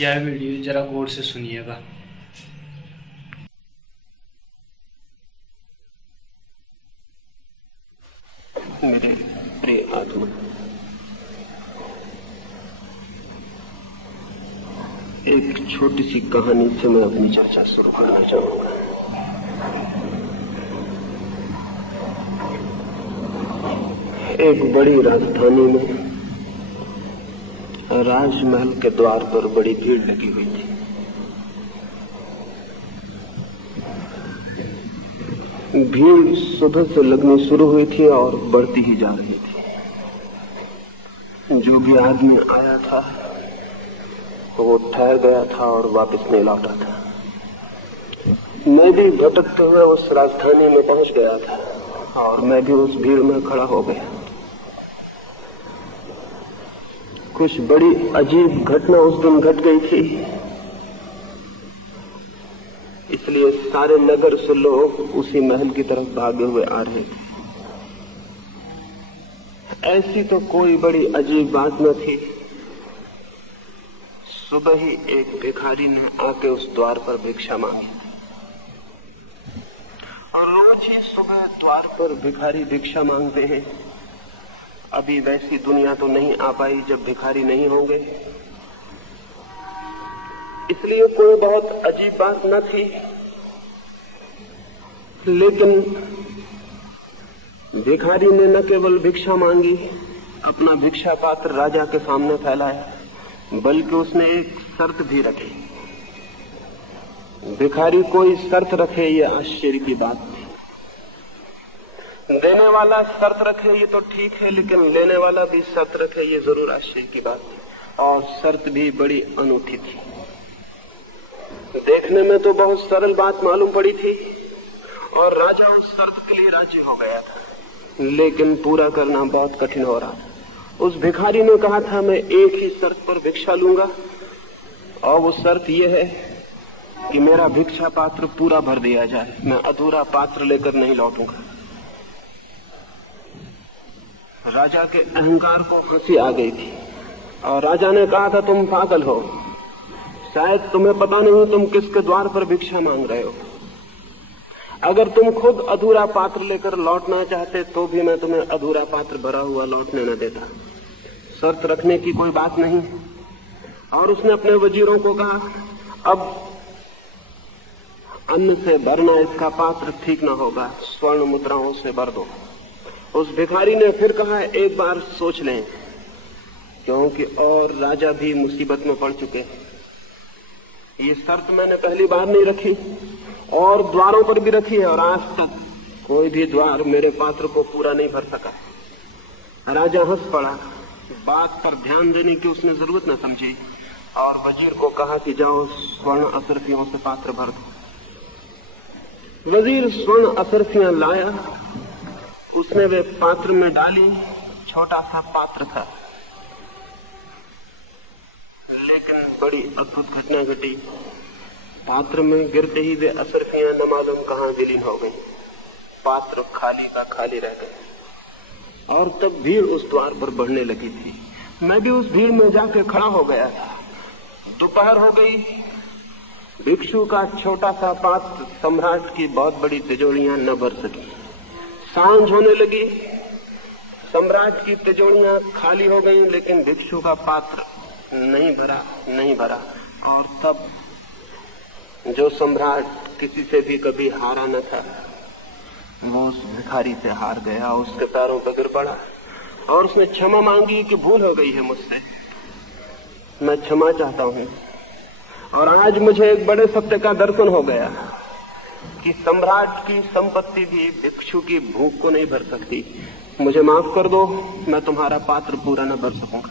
यह वीडियो जरा गौर से सुनिएगा। मेरे प्रिय आत्मा, एक छोटी सी कहानी से मैं अपनी चर्चा शुरू करना चाहूंगा। एक बड़ी राजधानी में राजमहल के द्वार पर बड़ी भीड़ लगी हुई थी। भीड़ सुबह से लगनी शुरू हुई थी और बढ़ती ही जा रही थी। जो भी आदमी आया था वो ठहर गया था और वापस नहीं लौटा था। मैं भी भटकते हुए उस राजधानी में पहुंच गया था और मैं भी उस भीड़ में खड़ा हो गया। कुछ बड़ी अजीब घटना उस दिन घट गई थी, इसलिए सारे नगर से लोग उसी महल की तरफ भागे हुए आ रहे थे। ऐसी तो कोई बड़ी अजीब बात न थी। सुबह ही एक भिखारी ने आके उस द्वार पर भिक्षा मांगी और रोज ही सुबह द्वार पर भिखारी भिक्षा मांगते हैं। अभी वैसी दुनिया तो नहीं आ पाई जब भिखारी नहीं होंगे, इसलिए कोई बहुत अजीब बात न थी। लेकिन भिखारी ने न केवल भिक्षा मांगी, अपना भिक्षा पात्र राजा के सामने फैलाया, बल्कि उसने एक शर्त भी रखी। भिखारी कोई शर्त रखे ये आश्चर्य की बात नहीं। देने वाला शर्त रखे ये तो ठीक है, लेकिन लेने वाला भी शर्त रखे ये जरूर आश्चर्य की बात थी। और शर्त भी बड़ी अनूठी थी। देखने में तो बहुत सरल बात मालूम पड़ी थी और राजा उस शर्त के लिए राजी हो गया था, लेकिन पूरा करना बहुत कठिन हो रहा था। उस भिखारी ने कहा था, मैं एक ही शर्त पर भिक्षा लूंगा और वो शर्त यह है कि मेरा भिक्षा पात्र पूरा भर दिया जाए, मैं अधूरा पात्र लेकर नहीं लौटूंगा। राजा के अहंकार को हंसी आ गई थी और राजा ने कहा था, तुम पागल हो, शायद तुम्हें पता नहीं तुम किसके द्वार पर भिक्षा मांग रहे हो। अगर तुम खुद अधूरा पात्र लेकर लौटना चाहते तो भी मैं तुम्हें अधूरा पात्र भरा हुआ लौटने न देता। शर्त रखने की कोई बात नहीं। और उसने अपने वजीरों को कहा, अब अन्न से भरना इसका पात्र ठीक ना होगा, स्वर्ण मुद्राओं से भर दो। उस भिखारी ने फिर कहा, एक बार सोच लें, क्योंकि और राजा भी मुसीबत में पड़ चुके हैं। ये शर्त मैंने पहली बार नहीं रखी और द्वारों पर भी रखी है और आज तक कोई भी द्वार मेरे पात्र को पूरा नहीं भर सका। राजा हंस पड़ा। बात पर ध्यान देने की उसने जरूरत न समझी और वजीर को कहा कि जाओ स्वर्ण असरफियों से पात्र भर दो। वजीर स्वर्ण असरफियां लाया, उसने वे पात्र में डाली। छोटा सा पात्र था, लेकिन बड़ी अद्भुत घटना घटी। पात्र में गिरते ही वे असरफियां न मालूम कहां विलीन हो गई। पात्र खाली का खाली रह गया और तब भीड़ उस द्वार पर बढ़ने लगी थी। मैं भी उस भीड़ में जाके खड़ा हो गया था। दोपहर हो गई। भिक्षु का छोटा सा पात्र सम्राट की बहुत बड़ी तिजोरियां न भर सकी। सांझ होने लगी। सम्राट की तिजोरियां खाली हो गई, लेकिन भिक्षु का पात्र नहीं भरा। और तब जो सम्राट किसी से भी कभी हारा न था, वो उस भिखारी से हार गया, उसके पैरों पर गिर पड़ा और उसने क्षमा मांगी कि भूल हो गई है मुझसे, मैं क्षमा चाहता हूं। और आज मुझे एक बड़े सत्य का दर्शन हो गया कि सम्राट की संपत्ति भी भिक्षु की भूख को नहीं भर सकती। मुझे माफ कर दो, मैं तुम्हारा पात्र पूरा न भर सकूंगा।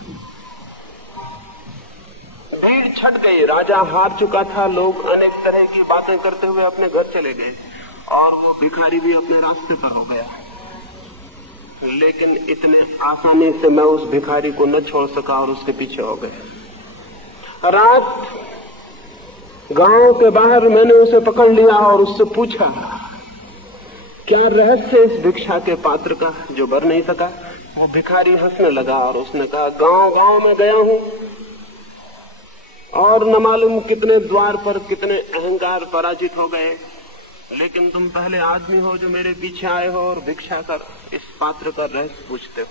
भीड़ छट गई। राजा हार चुका था। लोग अनेक तरह की बातें करते हुए अपने घर चले गए और वो भिखारी भी अपने रास्ते पर हो गया। लेकिन इतने आसानी से मैं उस भिखारी को न छोड़ सका और उसके पीछे हो गया। रात गांव के बाहर मैंने उसे पकड़ लिया और उससे पूछा, क्या रहस्य इस भिक्षा के पात्र का जो भर नहीं सका। वो भिखारी हंसने लगा और उसने कहा, गांव गांव में गया हूं, और न मालूम कितने द्वार पर कितने अहंकार पराजित हो गए, लेकिन तुम पहले आदमी हो जो मेरे पीछे आए हो और भिक्षा कर इस पात्र का रहस्य पूछते हो।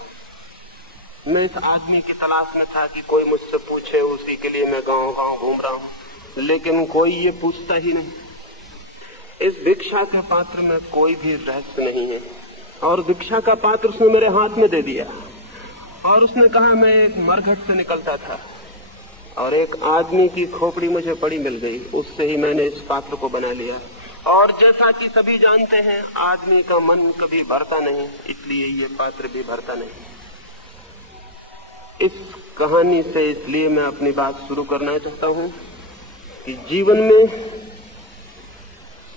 मैं इस आदमी की तलाश में था कि कोई मुझसे पूछे, उसी के लिए मैं गांव गांव घूम रहा हूं, लेकिन कोई ये पूछता ही नहीं। इस भिक्षा के पात्र में कोई भी रहस्य नहीं है। और भिक्षा का पात्र उसने मेरे हाथ में दे दिया और उसने कहा मैं एक मरघट से निकलता था और एक आदमी की खोपड़ी मुझे पड़ी मिल गई, उससे ही मैंने इस पात्र को बना लिया। और जैसा कि सभी जानते हैं, आदमी का मन कभी भरता नहीं, इसलिए ये पात्र भी भरता नहीं। इस कहानी से इसलिए मैं अपनी बात शुरू करना चाहता हूं कि जीवन में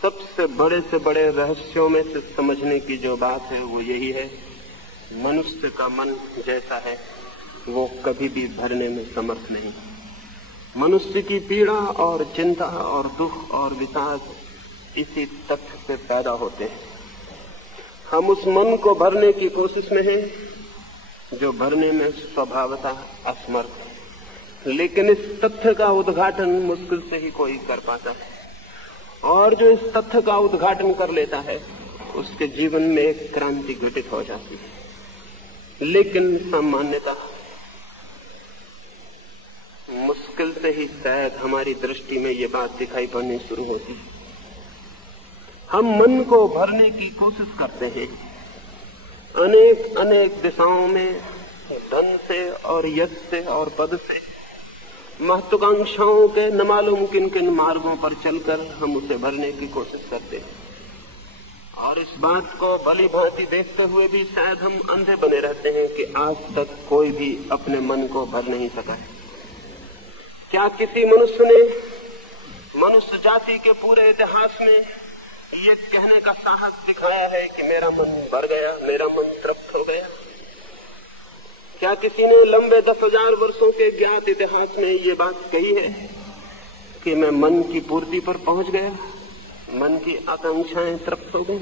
सबसे बड़े से बड़े रहस्यों में से समझने की जो बात है वो यही है, मनुष्य का मन जैसा है वो कभी भी भरने में समर्थ नहीं। मनुष्य की पीड़ा और चिंता और दुख और विषाद इसी तथ्य से पैदा होते हैं। हम उस मन को भरने की कोशिश में हैं जो भरने में स्वभावतः असमर्थ है, लेकिन इस तथ्य का उद्घाटन मुश्किल से ही कोई कर पाता है। और जो इस तथ्य का उद्घाटन कर लेता है उसके जीवन में एक क्रांति घटित हो जाती है। लेकिन सामान्यतः मुश्किल से ही शायद हमारी दृष्टि में ये बात दिखाई पड़नी शुरू होती है। हम मन को भरने की कोशिश करते हैं अनेक अनेक दिशाओं में, धन से और यश से और पद से, महत्वाकांक्षाओं के न मालूम किन किन मार्गों पर चलकर हम उसे भरने की कोशिश करते हैं। और इस बात को भली भांति देखते हुए भी शायद हम अंधे बने रहते हैं कि आज तक कोई भी अपने मन को भर नहीं सका है। क्या किसी मनुष्य ने मनुष्य जाति के पूरे इतिहास में ये कहने का साहस दिखाया है कि मेरा मन भर गया, मेरा मन तृप्त हो गया? क्या किसी ने लंबे 10,000 वर्षों के ज्ञात इतिहास में ये बात कही है कि मैं मन की पूर्ति पर पहुंच गया, मन की आकांक्षाएं तृप्त हो गई?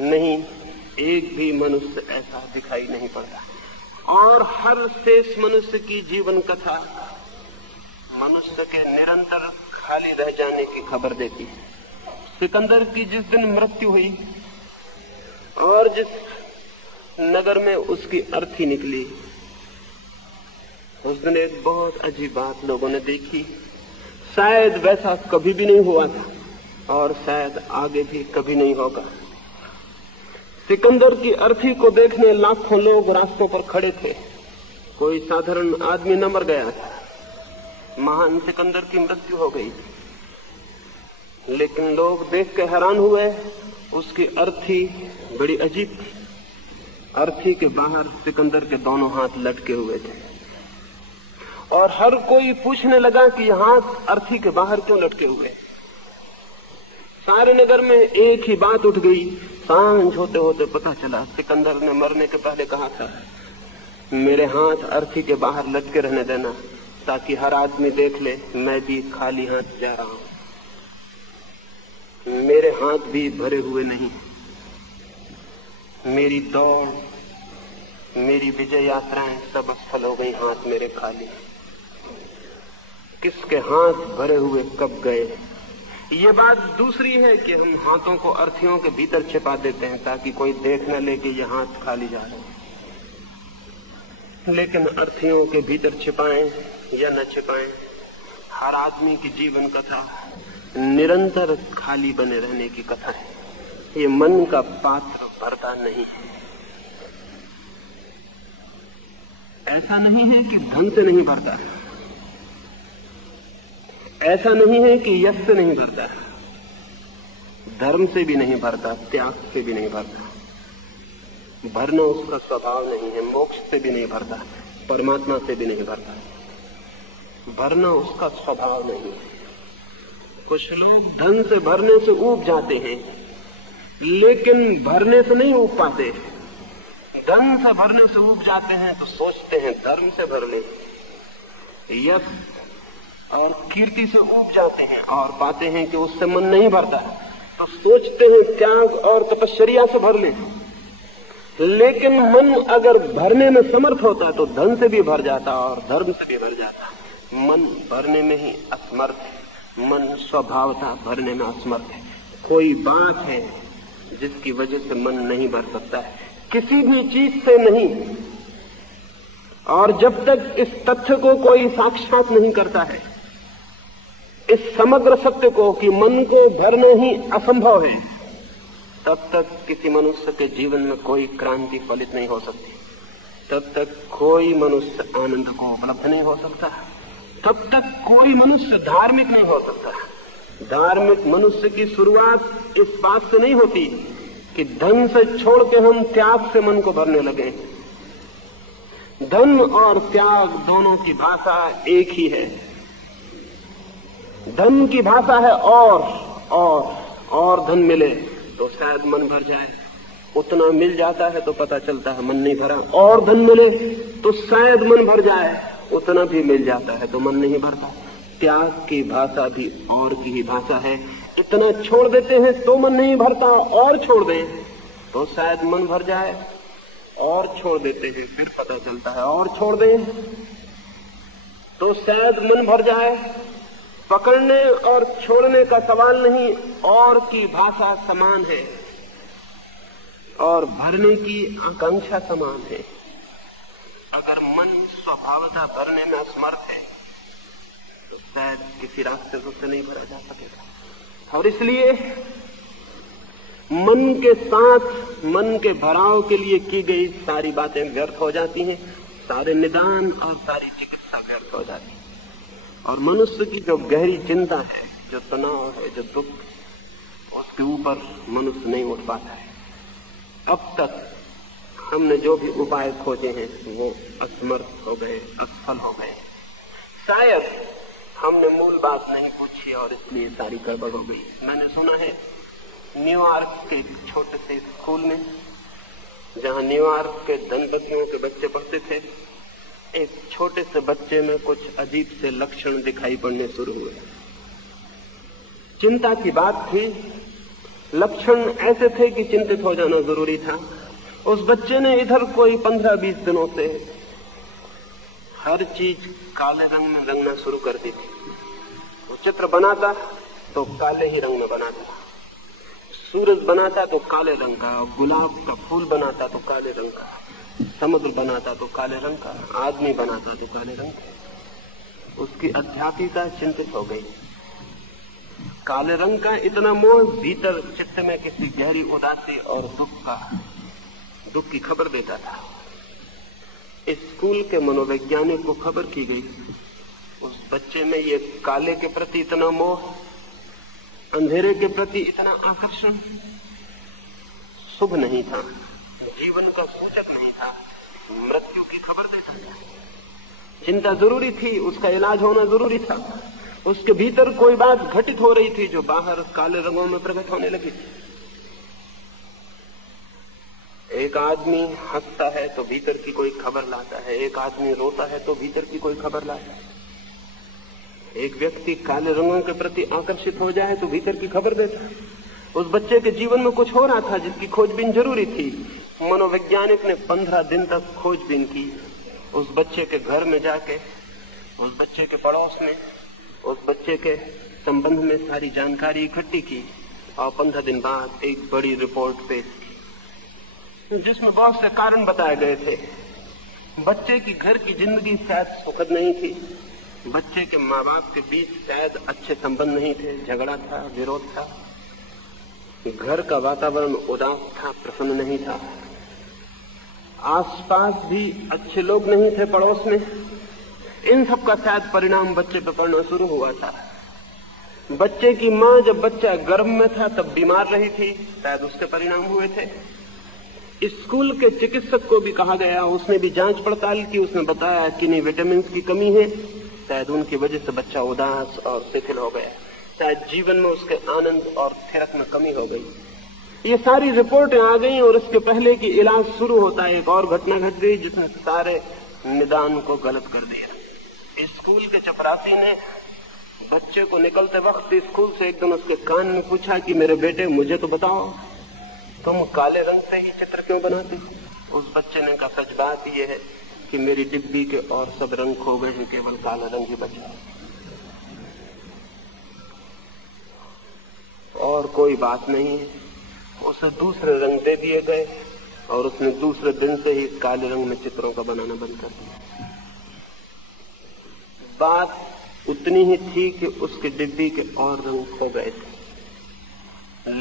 नहीं, एक भी मनुष्य ऐसा दिखाई नहीं पड़ता। और हर शेष मनुष्य की जीवन कथा मनुष्य के निरंतर खाली रह जाने की खबर देती है। सिकंदर की जिस दिन मृत्यु हुई और जिस नगर में उसकी अर्थी निकली, उस दिन एक बहुत अजीब बात लोगों ने देखी। शायद वैसा कभी भी नहीं हुआ था और शायद आगे भी कभी नहीं होगा। सिकंदर की अर्थी को देखने लाखों लोग रास्तों पर खड़े थे। कोई साधारण आदमी न मर गया था, महान सिकंदर की मृत्यु हो गई, लेकिन लोग देख के हैरान हुए। उसकी अर्थी बड़ी अजीब थी। अर्थी के बाहर सिकंदर के दोनों हाथ लटके हुए थे और हर कोई पूछने लगा कि ये हाथ अर्थी के बाहर क्यों लटके हुए। सारे नगर में एक ही बात उठ गई। सांझ होते होते पता चला सिकंदर ने मरने के पहले कहा था, मेरे हाथ अर्थी के बाहर लटके रहने देना ताकि हर आदमी देख ले मैं भी खाली हाथ जा रहा हूं, मेरे हाथ भी भरे हुए नहीं। मेरी दौड़, मेरी विजय यात्राएं सब असफल हो गई, हाथ मेरे खाली। किसके हाथ भरे हुए कब गए? ये बात दूसरी है कि हम हाथों को अर्थियों के भीतर छिपा देते हैं ताकि कोई देख न ले कि ये हाथ खाली जा रहे हैं। लेकिन अर्थियों के भीतर छिपाएं या न छिपाएं, हर आदमी की जीवन कथा निरंतर खाली बने रहने की कथा है। ये मन का पात्र भरता नहीं है। ऐसा नहीं है कि धन से नहीं भरता, ऐसा नहीं है कि यश से नहीं भरता, धर्म से भी नहीं भरता, त्याग से भी नहीं भरता। भरना उसका स्वभाव नहीं है। मोक्ष से भी नहीं भरता, परमात्मा से भी नहीं भरता। भरना उसका स्वभाव नहीं है। कुछ लोग धन से भरने से ऊब जाते हैं, लेकिन भरने से नहीं ऊब पाते। धन से भरने से ऊब जाते हैं तो सोचते हैं धर्म से भर ले। यश और कीर्ति से ऊब जाते हैं और पाते हैं कि उससे मन नहीं भरता, तो सोचते हैं त्याग और तपश्चर्या से भर ले। लेकिन मन अगर भरने में समर्थ होता तो धन से भी भर जाता और धर्म से भी भर जाता। मन भरने में ही असमर्थ है। मन स्वभावतः भरने में असमर्थ है। कोई बात है जिसकी वजह से मन नहीं भर सकता है, किसी भी चीज से नहीं। और जब तक इस तथ्य को कोई साक्षात नहीं करता है, इस समग्र सत्य को कि मन को भरना ही असंभव है, तब तक किसी मनुष्य के जीवन में कोई क्रांति फलित नहीं हो सकती। तब तक कोई मनुष्य आनंद को उपलब्ध नहीं हो सकता। तब तक कोई मनुष्य धार्मिक नहीं हो सकता। धार्मिक मनुष्य की शुरुआत इस बात से नहीं होती कि धन से छोड़ के हम त्याग से मन को भरने लगे। धन और त्याग दोनों की भाषा एक ही है। धन की भाषा है और धन मिले तो शायद मन भर जाए। उतना मिल जाता है तो पता चलता है मन नहीं भरा। और धन मिले तो शायद मन भर जाए, उतना भी मिल जाता है तो मन नहीं भरता। त्याग की भाषा भी और की ही भाषा है। इतना छोड़ देते हैं तो मन नहीं भरता, और छोड़ दें तो शायद मन भर जाए। और छोड़ देते हैं फिर पता चलता है, और छोड़ दें तो शायद मन भर जाए। पकड़ने और छोड़ने का सवाल नहीं, और की भाषा समान है और भरने की आकांक्षा समान है। अगर मन स्वभावतः भरने में असमर्थ है तो शायद किसी रास्ते से उसे नहीं भरा जा सकेगा। और इसलिए मन के साथ मन के भराव के लिए की गई सारी बातें व्यर्थ हो जाती हैं, सारे निदान और सारी चिकित्सा व्यर्थ हो जाती है। और मनुष्य की जो गहरी चिंता है, जो तनाव है, जो दुख, उसके ऊपर मनुष्य नहीं उठ पाता है। अब तक हमने जो भी उपाय खोजे हैं वो असमर्थ हो गए, असफल हो गए। शायद हमने मूल बात नहीं पूछी और इसलिए सारी गड़बड़ हो गई। मैंने सुना है न्यूयॉर्क के एक छोटे से स्कूल में, जहां न्यूयॉर्क के धनपतियों के बच्चे पढ़ते थे, एक छोटे से बच्चे में कुछ अजीब से लक्षण दिखाई पड़ने शुरू हुए। चिंता की बात थी। लक्षण ऐसे थे कि चिंतित हो जाना जरूरी था। उस बच्चे ने इधर कोई 15-20 दिनों से हर चीज काले रंग में रंगना शुरू कर दी थी। वो चित्र बनाता तो काले ही रंग में बनाता, सूरज बनाता तो काले रंग का, गुलाब का फूल बनाता तो काले रंग का, समुद्र बनाता तो काले रंग का, आदमी बनाता तो काले रंग का। उसकी अध्यापिका चिंतित हो गई। काले रंग का इतना मोह भीतर चित्त में किसी गहरी उदासी और दुख की खबर देता था। स्कूल के मनोवैज्ञानिक को खबर की गई, उस बच्चे में ये काले के प्रति इतना मोह, अंधेरे के प्रति इतना आकर्षण शुभ नहीं था, जीवन का सूचक नहीं था, मृत्यु की खबर देता था। चिंता जरूरी थी, उसका इलाज होना जरूरी था। उसके भीतर कोई बात घटित हो रही थी जो बाहर काले रंगों में प्रकट होने लगी थी। एक आदमी हंसता है तो भीतर की कोई खबर लाता है, एक आदमी रोता है तो भीतर की कोई खबर लाता है। एक व्यक्ति काले रंगों के प्रति आकर्षित हो जाए तो भीतर की खबर देता है। उस बच्चे के जीवन में कुछ हो रहा था जिसकी खोजबीन जरूरी थी। मनोवैज्ञानिक ने 15 दिन तक खोजबीन की। उस बच्चे के घर में जाके, उस बच्चे के पड़ोस में, उस बच्चे के संबंध में सारी जानकारी इकट्ठी की और 15 दिन बाद एक बड़ी रिपोर्ट पेश की, जिसमें बहुत से कारण बताए गए थे। बच्चे की घर की जिंदगी शायद सुखद नहीं थी, बच्चे के माँ बाप के बीच शायद अच्छे संबंध नहीं थे, झगड़ा था, विरोध था, घर का वातावरण उदास था, प्रसन्न नहीं था, आसपास भी अच्छे लोग नहीं थे पड़ोस में। इन सब का शायद परिणाम बच्चे पर पड़ना शुरू हुआ था। बच्चे की माँ जब बच्चा गर्भ में था तब बीमार रही थी, शायद उसके परिणाम हुए थे। स्कूल के चिकित्सक को भी कहा गया, उसने भी जांच पड़ताल की, उसने बताया कि नहीं विटामिन की कमी है, शायद उनकी वजह से बच्चा उदास और शिथिल हो गया, शायद जीवन में उसके आनंद और थिरक में कमी हो गई। ये सारी रिपोर्टें आ गई और इसके पहले कि इलाज शुरू होता है एक और घटना घट गई जिसने सारे निदान को गलत कर दिया। स्कूल के चपरासी ने बच्चे को निकलते वक्त स्कूल से एक दिन उसके कान में पूछा कि मेरे बेटे मुझे तो बताओ, तुम काले रंग से ही चित्र क्यों बनाते हो? उस बच्चे ने कहा सच बात यह है कि कि मेरी डिब्बी के और सब रंग खो गए हैं, केवल काला रंग ही बचा है। और कोई बात नहीं है, उसे दूसरे रंग दे दिए गए और उसने दूसरे दिन से ही काले रंग में चित्रों का बनाना बंद कर दिया। बात उतनी ही थी कि उसकी डिब्बी के और रंग खो गए थे,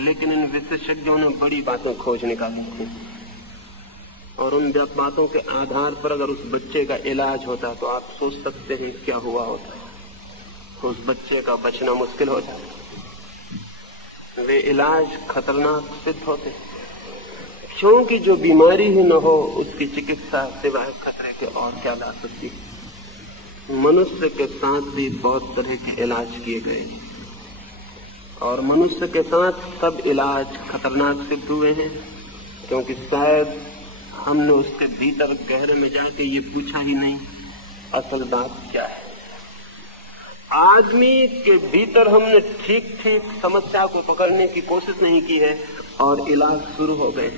लेकिन इन विशेषज्ञों ने बड़ी बातें खोज निकाली थी और उन बातों के आधार पर अगर उस बच्चे का इलाज होता तो आप सोच सकते हैं क्या हुआ होता। उस बच्चे का बचना मुश्किल हो जाता। वे इलाज खतरनाक सिद्ध होते, क्योंकि जो बीमारी ही न हो उसकी चिकित्सा सिवाय खतरे के और क्या ला सकती है। मनुष्य के साथ भी बहुत तरह के इलाज किए गए और मनुष्य के साथ सब इलाज खतरनाक सिद्ध हुए हैं, क्योंकि शायद हमने उसके भीतर गहरे में जाके ये पूछा ही नहीं असल बात क्या है। आदमी के भीतर हमने ठीक ठीक समस्या को पकड़ने की कोशिश नहीं की है और इलाज शुरू हो गए।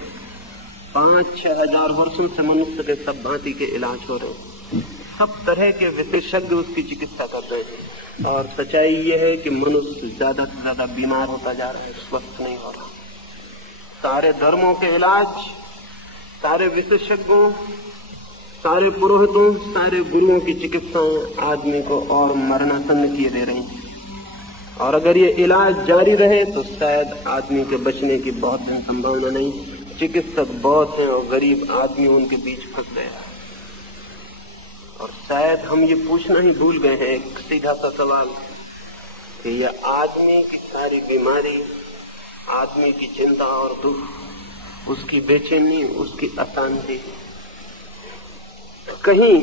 5-6 हजार वर्षों से मनुष्य के सब भांति के इलाज हो रहे हैं, सब तरह के विशेषज्ञ उसकी चिकित्सा कर रहे हैं और सच्चाई ये है कि मनुष्य ज्यादा से ज्यादा बीमार होता जा रहा है, स्वस्थ नहीं हो रहा। सारे धर्मों के इलाज, सारे विशेषज्ञों, सारे पुरोहितों, सारे गुरुओं की चिकित्साएं आदमी को और मरणासन्न किए दे रही हैं और अगर ये इलाज जारी रहे तो शायद आदमी के बचने की बहुत दिन संभावना नहीं। चिकित्सक बहुत हैं और गरीब आदमी उनके बीच फंस गया और शायद हम ये पूछना ही भूल गए हैं एक सीधा सा सवाल कि यह आदमी की सारी बीमारी, आदमी की चिंता और दुख, उसकी बेचैनी, उसकी अशांति कहीं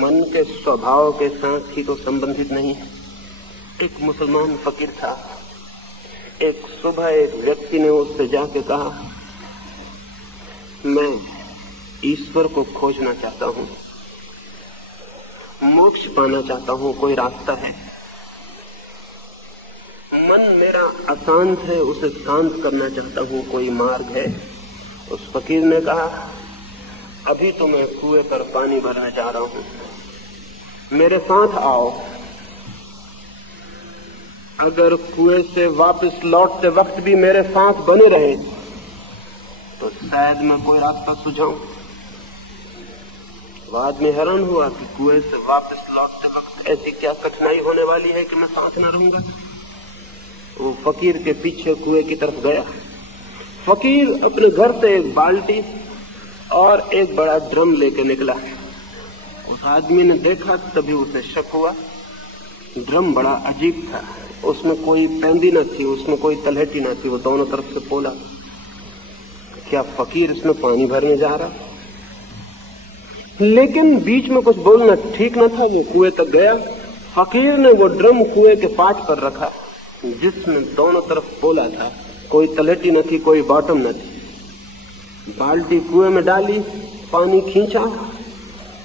मन के स्वभाव के साथ ही तो संबंधित नहीं है। एक मुसलमान फकीर था, एक सुबह एक व्यक्ति ने उससे जाके कहा, मैं ईश्वर को खोजना चाहता हूँ, मोक्ष पाना चाहता हूँ, कोई रास्ता है? मन मेरा अशांत है, उसे शांत करना चाहता हूँ, कोई मार्ग है? उस फकीर ने कहा, अभी तो मैं कुएं पर पानी भरने जा रहा हूँ, मेरे साथ आओ। अगर कुएं से वापस लौटते वक्त भी मेरे साथ बने रहे तो शायद मैं कोई रास्ता सुझाऊं। वो आदमी हैरान हुआ कि कुएं से वापस लौटते वक्त ऐसी क्या कठिनाई होने वाली है कि मैं साथ न रहूंगा। वो फकीर के पीछे कुएं की तरफ गया। फकीर अपने घर से एक बाल्टी और एक बड़ा ड्रम लेके निकला। उस आदमी ने देखा तभी उसे शक हुआ। ड्रम बड़ा अजीब था, उसमें कोई पैंदी न थी, उसमें कोई तलहटी न थी, वो दोनों तरफ से पोला। क्या फकीर इसमें पानी भरने जा रहा? लेकिन बीच में कुछ बोलना ठीक न था। वो कुएं तक गया। फकीर ने वो ड्रम कुएं के पाट पर रखा जिसमें दोनों तरफ पोला था, कोई तलहटी न थी, कोई बॉटम न थी। बाल्टी कुएं में डाली, पानी खींचा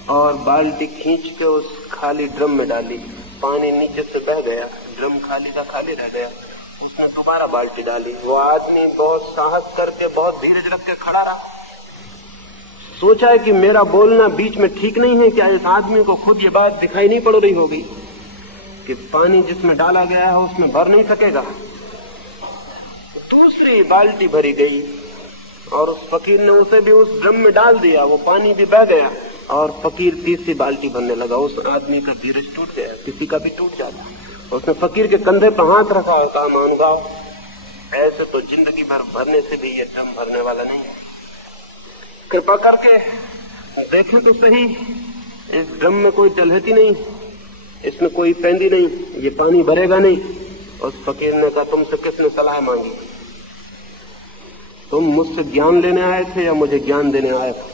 और बाल्टी खींच के उस खाली ड्रम में डाली। पानी नीचे से बह गया, ड्रम खाली का खाली रह गया। उसने दोबारा बाल्टी डाली। वो आदमी बहुत साहस करके, बहुत धीरज रख के खड़ा रहा। सोचा कि मेरा बोलना बीच में ठीक नहीं है। क्या इस आदमी को खुद ये बात दिखाई नहीं पड़ रही होगी कि पानी जिसमें डाला गया है उसमें भर नहीं सकेगा? दूसरी बाल्टी भरी गई और उस फकीर ने उसे भी उस ड्रम में डाल दिया। वो पानी भी बह गया और फकीर तीसरी बाल्टी भरने लगा। उस आदमी का धीरज टूट गया, किसी का भी टूट जाता। उसने फकीर के कंधे पर हाथ रखा और कहा, मानुभाव, ऐसे तो जिंदगी भर भरने से भी ये ड्रम भरने वाला नहीं है। कृपा करके देखें तो सही, इस ड्रम में कोई तलहटी नहीं, इसमें कोई पैंदी नहीं, ये पानी भरेगा नहीं। उस फकीर ने कहा, तुमसे किसने सलाह मांगी? तुम मुझसे ज्ञान लेने आए थे या मुझे ज्ञान देने आए थे?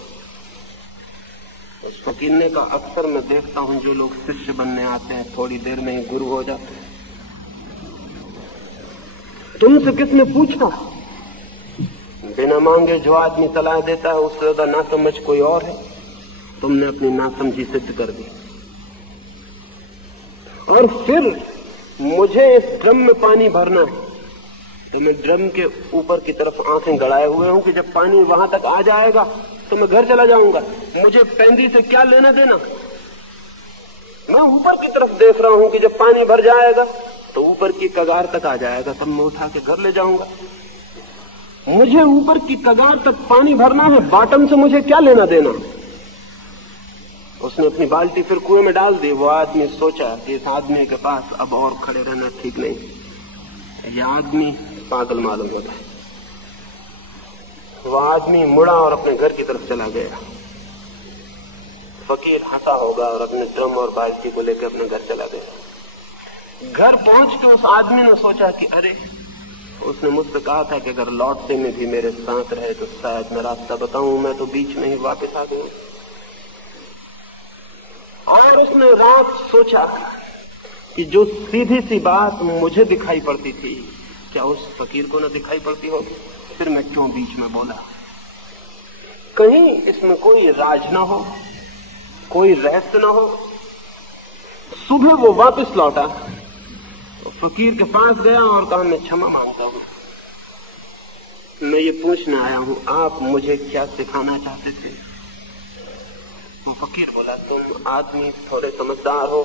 उस फकीर ने कहा, अक्सर मैं देखता हूं जो लोग शिष्य बनने आते हैं थोड़ी देर में ही गुरु हो जाते हैं। तुमसे किसने पूछा? बिना मांगे जो आदमी सलाह देता है उससे ज्यादा नासमझ कोई और है। तुमने अपनी नासमझी सिद्ध कर दी। और फिर मुझे इस ड्रम में पानी भरना है तो मैं ड्रम के ऊपर की तरफ आंखें गड़ाए हुए हूं कि जब पानी वहां तक आ जाएगा तो मैं घर चला जाऊंगा। मुझे पेंदी से क्या लेना देना। मैं ऊपर की तरफ देख रहा हूं कि जब पानी भर जाएगा तो ऊपर की कगार तक आ जाएगा, तब मैं उठा के घर ले जाऊंगा। मुझे ऊपर की कगार तक पानी भरना है, बॉटम से मुझे क्या लेना देना। उसने अपनी बाल्टी फिर कुएं में डाल दी। वो आदमी सोचा कि इस आदमी के पास अब और खड़े रहना ठीक नहीं, यह आदमी पागल मालूम होता है। वह आदमी मुड़ा और अपने घर की तरफ चला गया। फकीर हंसा होगा और अपने ड्रम और बाल्टी को लेकर अपने घर चला गया। घर पहुंच के उस आदमी ने सोचा कि अरे, उसने मुझसे कहा था कि अगर लौटते में भी मेरे साथ रहे तो शायद मैं रास्ता बताऊं, मैं तो बीच में ही वापस आ गया। और उसने रात सोचा कि जो सीधी सी बात मुझे दिखाई पड़ती थी, क्या उस फकीर को न दिखाई पड़ती होगी। फिर मैं क्यों बीच में बोला। कहीं इसमें कोई राज ना हो, कोई रहस्य ना हो। सुबह वो वापस लौटा, फकीर के पास गया और कहा, मैं क्षमा मांगता हूं, मैं ये पूछने आया हूं आप मुझे क्या सिखाना चाहते थे। वो फकीर बोला, तुम आदमी थोड़े समझदार हो,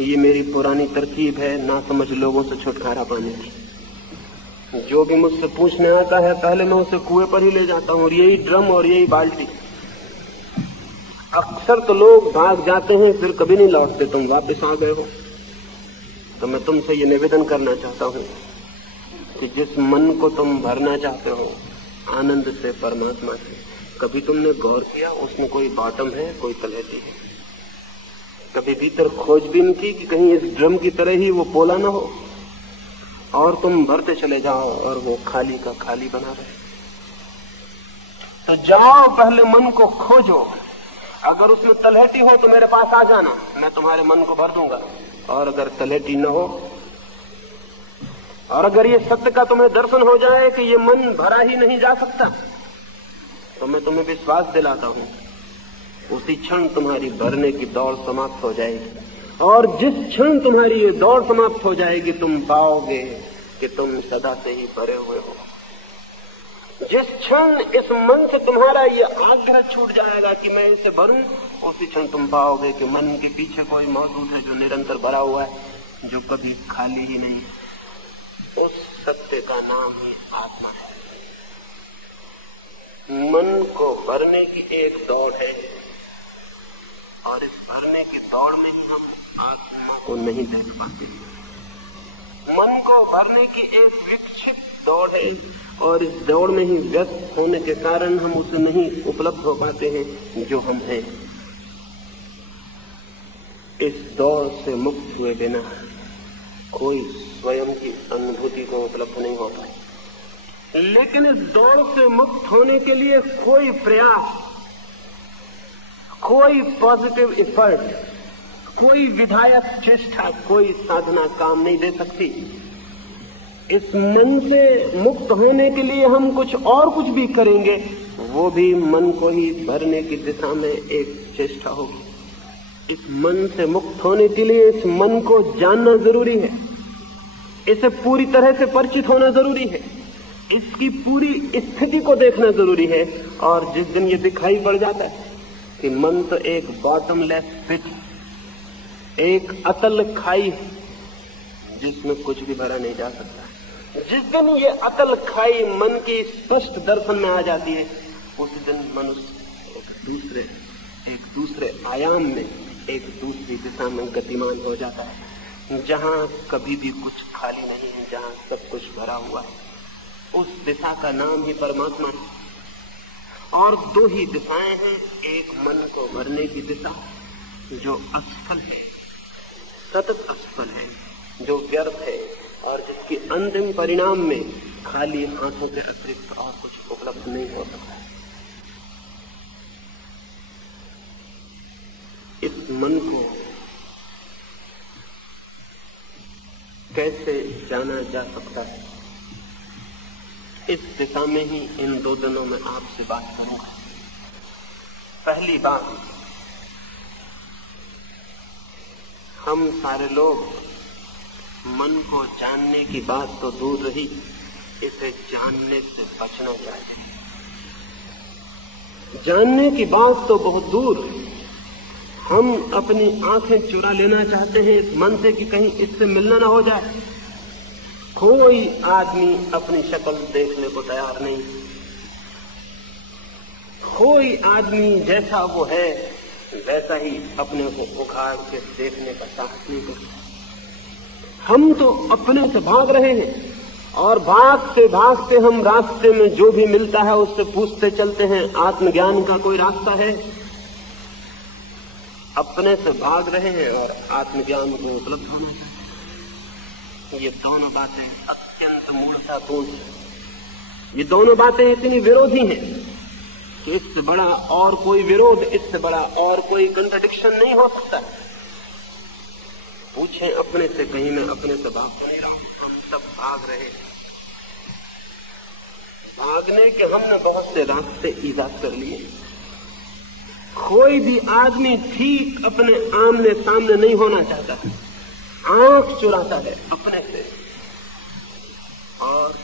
ये मेरी पुरानी तरकीब है ना समझ लोगों से छुटकारा पाने की। जो भी मुझसे पूछने आता है पहले मैं उसे कुएं पर ही ले जाता हूं, और यही ड्रम और यही बाल्टी। अक्सर तो लोग भाग जाते हैं फिर कभी नहीं लौटते, तुम वापस आ गए हो। तो मैं तुमसे ये निवेदन करना चाहता हूं कि जिस मन को तुम भरना चाहते हो आनंद से, परमात्मा से, कभी तुमने गौर किया उसमें कोई बॉटम है, कोई तलहटी है। कभी भीतर खोजबीन की कि कहीं इस ड्रम की तरह ही वो पोला ना हो और तुम भरते चले जाओ और वो खाली का खाली बना रहे। तो जाओ, पहले मन को खोजो। अगर उसमें तलहटी हो तो मेरे पास आ जाना, मैं तुम्हारे मन को भर दूंगा। और अगर तलहटी न हो, और अगर ये सत्य का तुम्हें दर्शन हो जाए कि ये मन भरा ही नहीं जा सकता, तो मैं तुम्हें विश्वास दिलाता हूं उसी क्षण तुम्हारी भरने की दौड़ समाप्त हो जाएगी। और जिस क्षण तुम्हारी ये दौड़ समाप्त हो जाएगी, तुम पाओगे कि तुम सदा से ही भरे हुए हो। जिस क्षण इस मन से तुम्हारा ये आग्रह छूट जाएगा कि मैं इसे भरूं, उसी क्षण तुम पाओगे कि मन के पीछे कोई मौजूद है जो निरंतर भरा हुआ है, जो कभी खाली ही नहीं। उस सत्य का नाम ही आत्मा है। मन को भरने की एक दौड़ है, और इस भरने की दौड़ में ही हम आत्मा को नहीं देख पाते। मन को भरने की एक विक्षिप्त दौड़ है, और इस दौड़ में ही व्यस्त होने के कारण हम उसे नहीं उपलब्ध हो पाते हैं जो हम हैं। इस दौड़ से मुक्त हुए बिना कोई स्वयं की अनुभूति को उपलब्ध नहीं हो पाए। लेकिन इस दौड़ से मुक्त होने के लिए कोई प्रयास, कोई पॉजिटिव एफर्ट, कोई विधायक चेष्टा, कोई साधना काम नहीं दे सकती। इस मन से मुक्त होने के लिए हम कुछ और कुछ भी करेंगे, वो भी मन को ही भरने की दिशा में एक चेष्टा होगी। इस मन से मुक्त होने के लिए इस मन को जानना जरूरी है, इसे पूरी तरह से परिचित होना जरूरी है, इसकी पूरी स्थिति को देखना जरूरी है। और जिस दिन ये दिखाई पड़ जाता है कि मन तो एक बॉटमलेस पिट, एक अतल खाई जिसमें कुछ भी भरा नहीं जा सकता, जिस दिन ये अतल खाई मन की स्पष्ट दर्शन में आ जाती है, उस दिन मनुष्य एक दूसरे आयाम में, एक दूसरी दिशा में गतिमान हो जाता है, जहां कभी भी कुछ खाली नहीं है, जहां सब कुछ भरा हुआ है। उस दिशा का नाम ही परमात्मा है। और दो ही दिशाएं हैं, एक मन को भरने की दिशा जो असफल है, सतत असफल है, जो व्यर्थ है, और जिसकी अंतिम परिणाम में खाली हाथों के अतिरिक्त और कुछ उपलब्ध नहीं हो सकता। इस मन को कैसे जाना जा सकता है, इस दिशा में ही इन 2 दिनों में आपसे बात करूंगा। पहली बात, हम सारे लोग मन को जानने की बात तो दूर रही, इसे जानने से बचना चाहिए। जानने की बात तो बहुत दूर। हम अपनी आंखें चुरा लेना चाहते हैं इस मन से कि कहीं इससे मिलना ना हो जाए। कोई आदमी अपनी शक्ल देखने को तैयार नहीं। कोई आदमी जैसा वो है वैसा ही अपने को उखाड़ के देखने का साहस नहीं करता। हम तो अपने से भाग रहे हैं और भागते भागते हम रास्ते में जो भी मिलता है उससे पूछते चलते हैं आत्मज्ञान का कोई रास्ता है। अपने से भाग रहे हैं और आत्मज्ञान को उपलब्ध होना चाहिए। ये दोनों बातें अत्यंत मूर्खतापूर्ण हैं। ये दोनों बातें इतनी विरोधी हैं कि इससे बड़ा और कोई विरोध, इससे बड़ा और कोई कंट्राडिक्शन नहीं हो सकता। पूछें अपने से, कहीं मैं अपने से भाग नहीं रहा हूं। हम सब भाग रहे हैं। भागने के हमने बहुत से रास्ते ईजाद कर लिए। कोई भी आदमी ठीक अपने आमने सामने नहीं होना चाहता, आंख चुराता है अपने से। और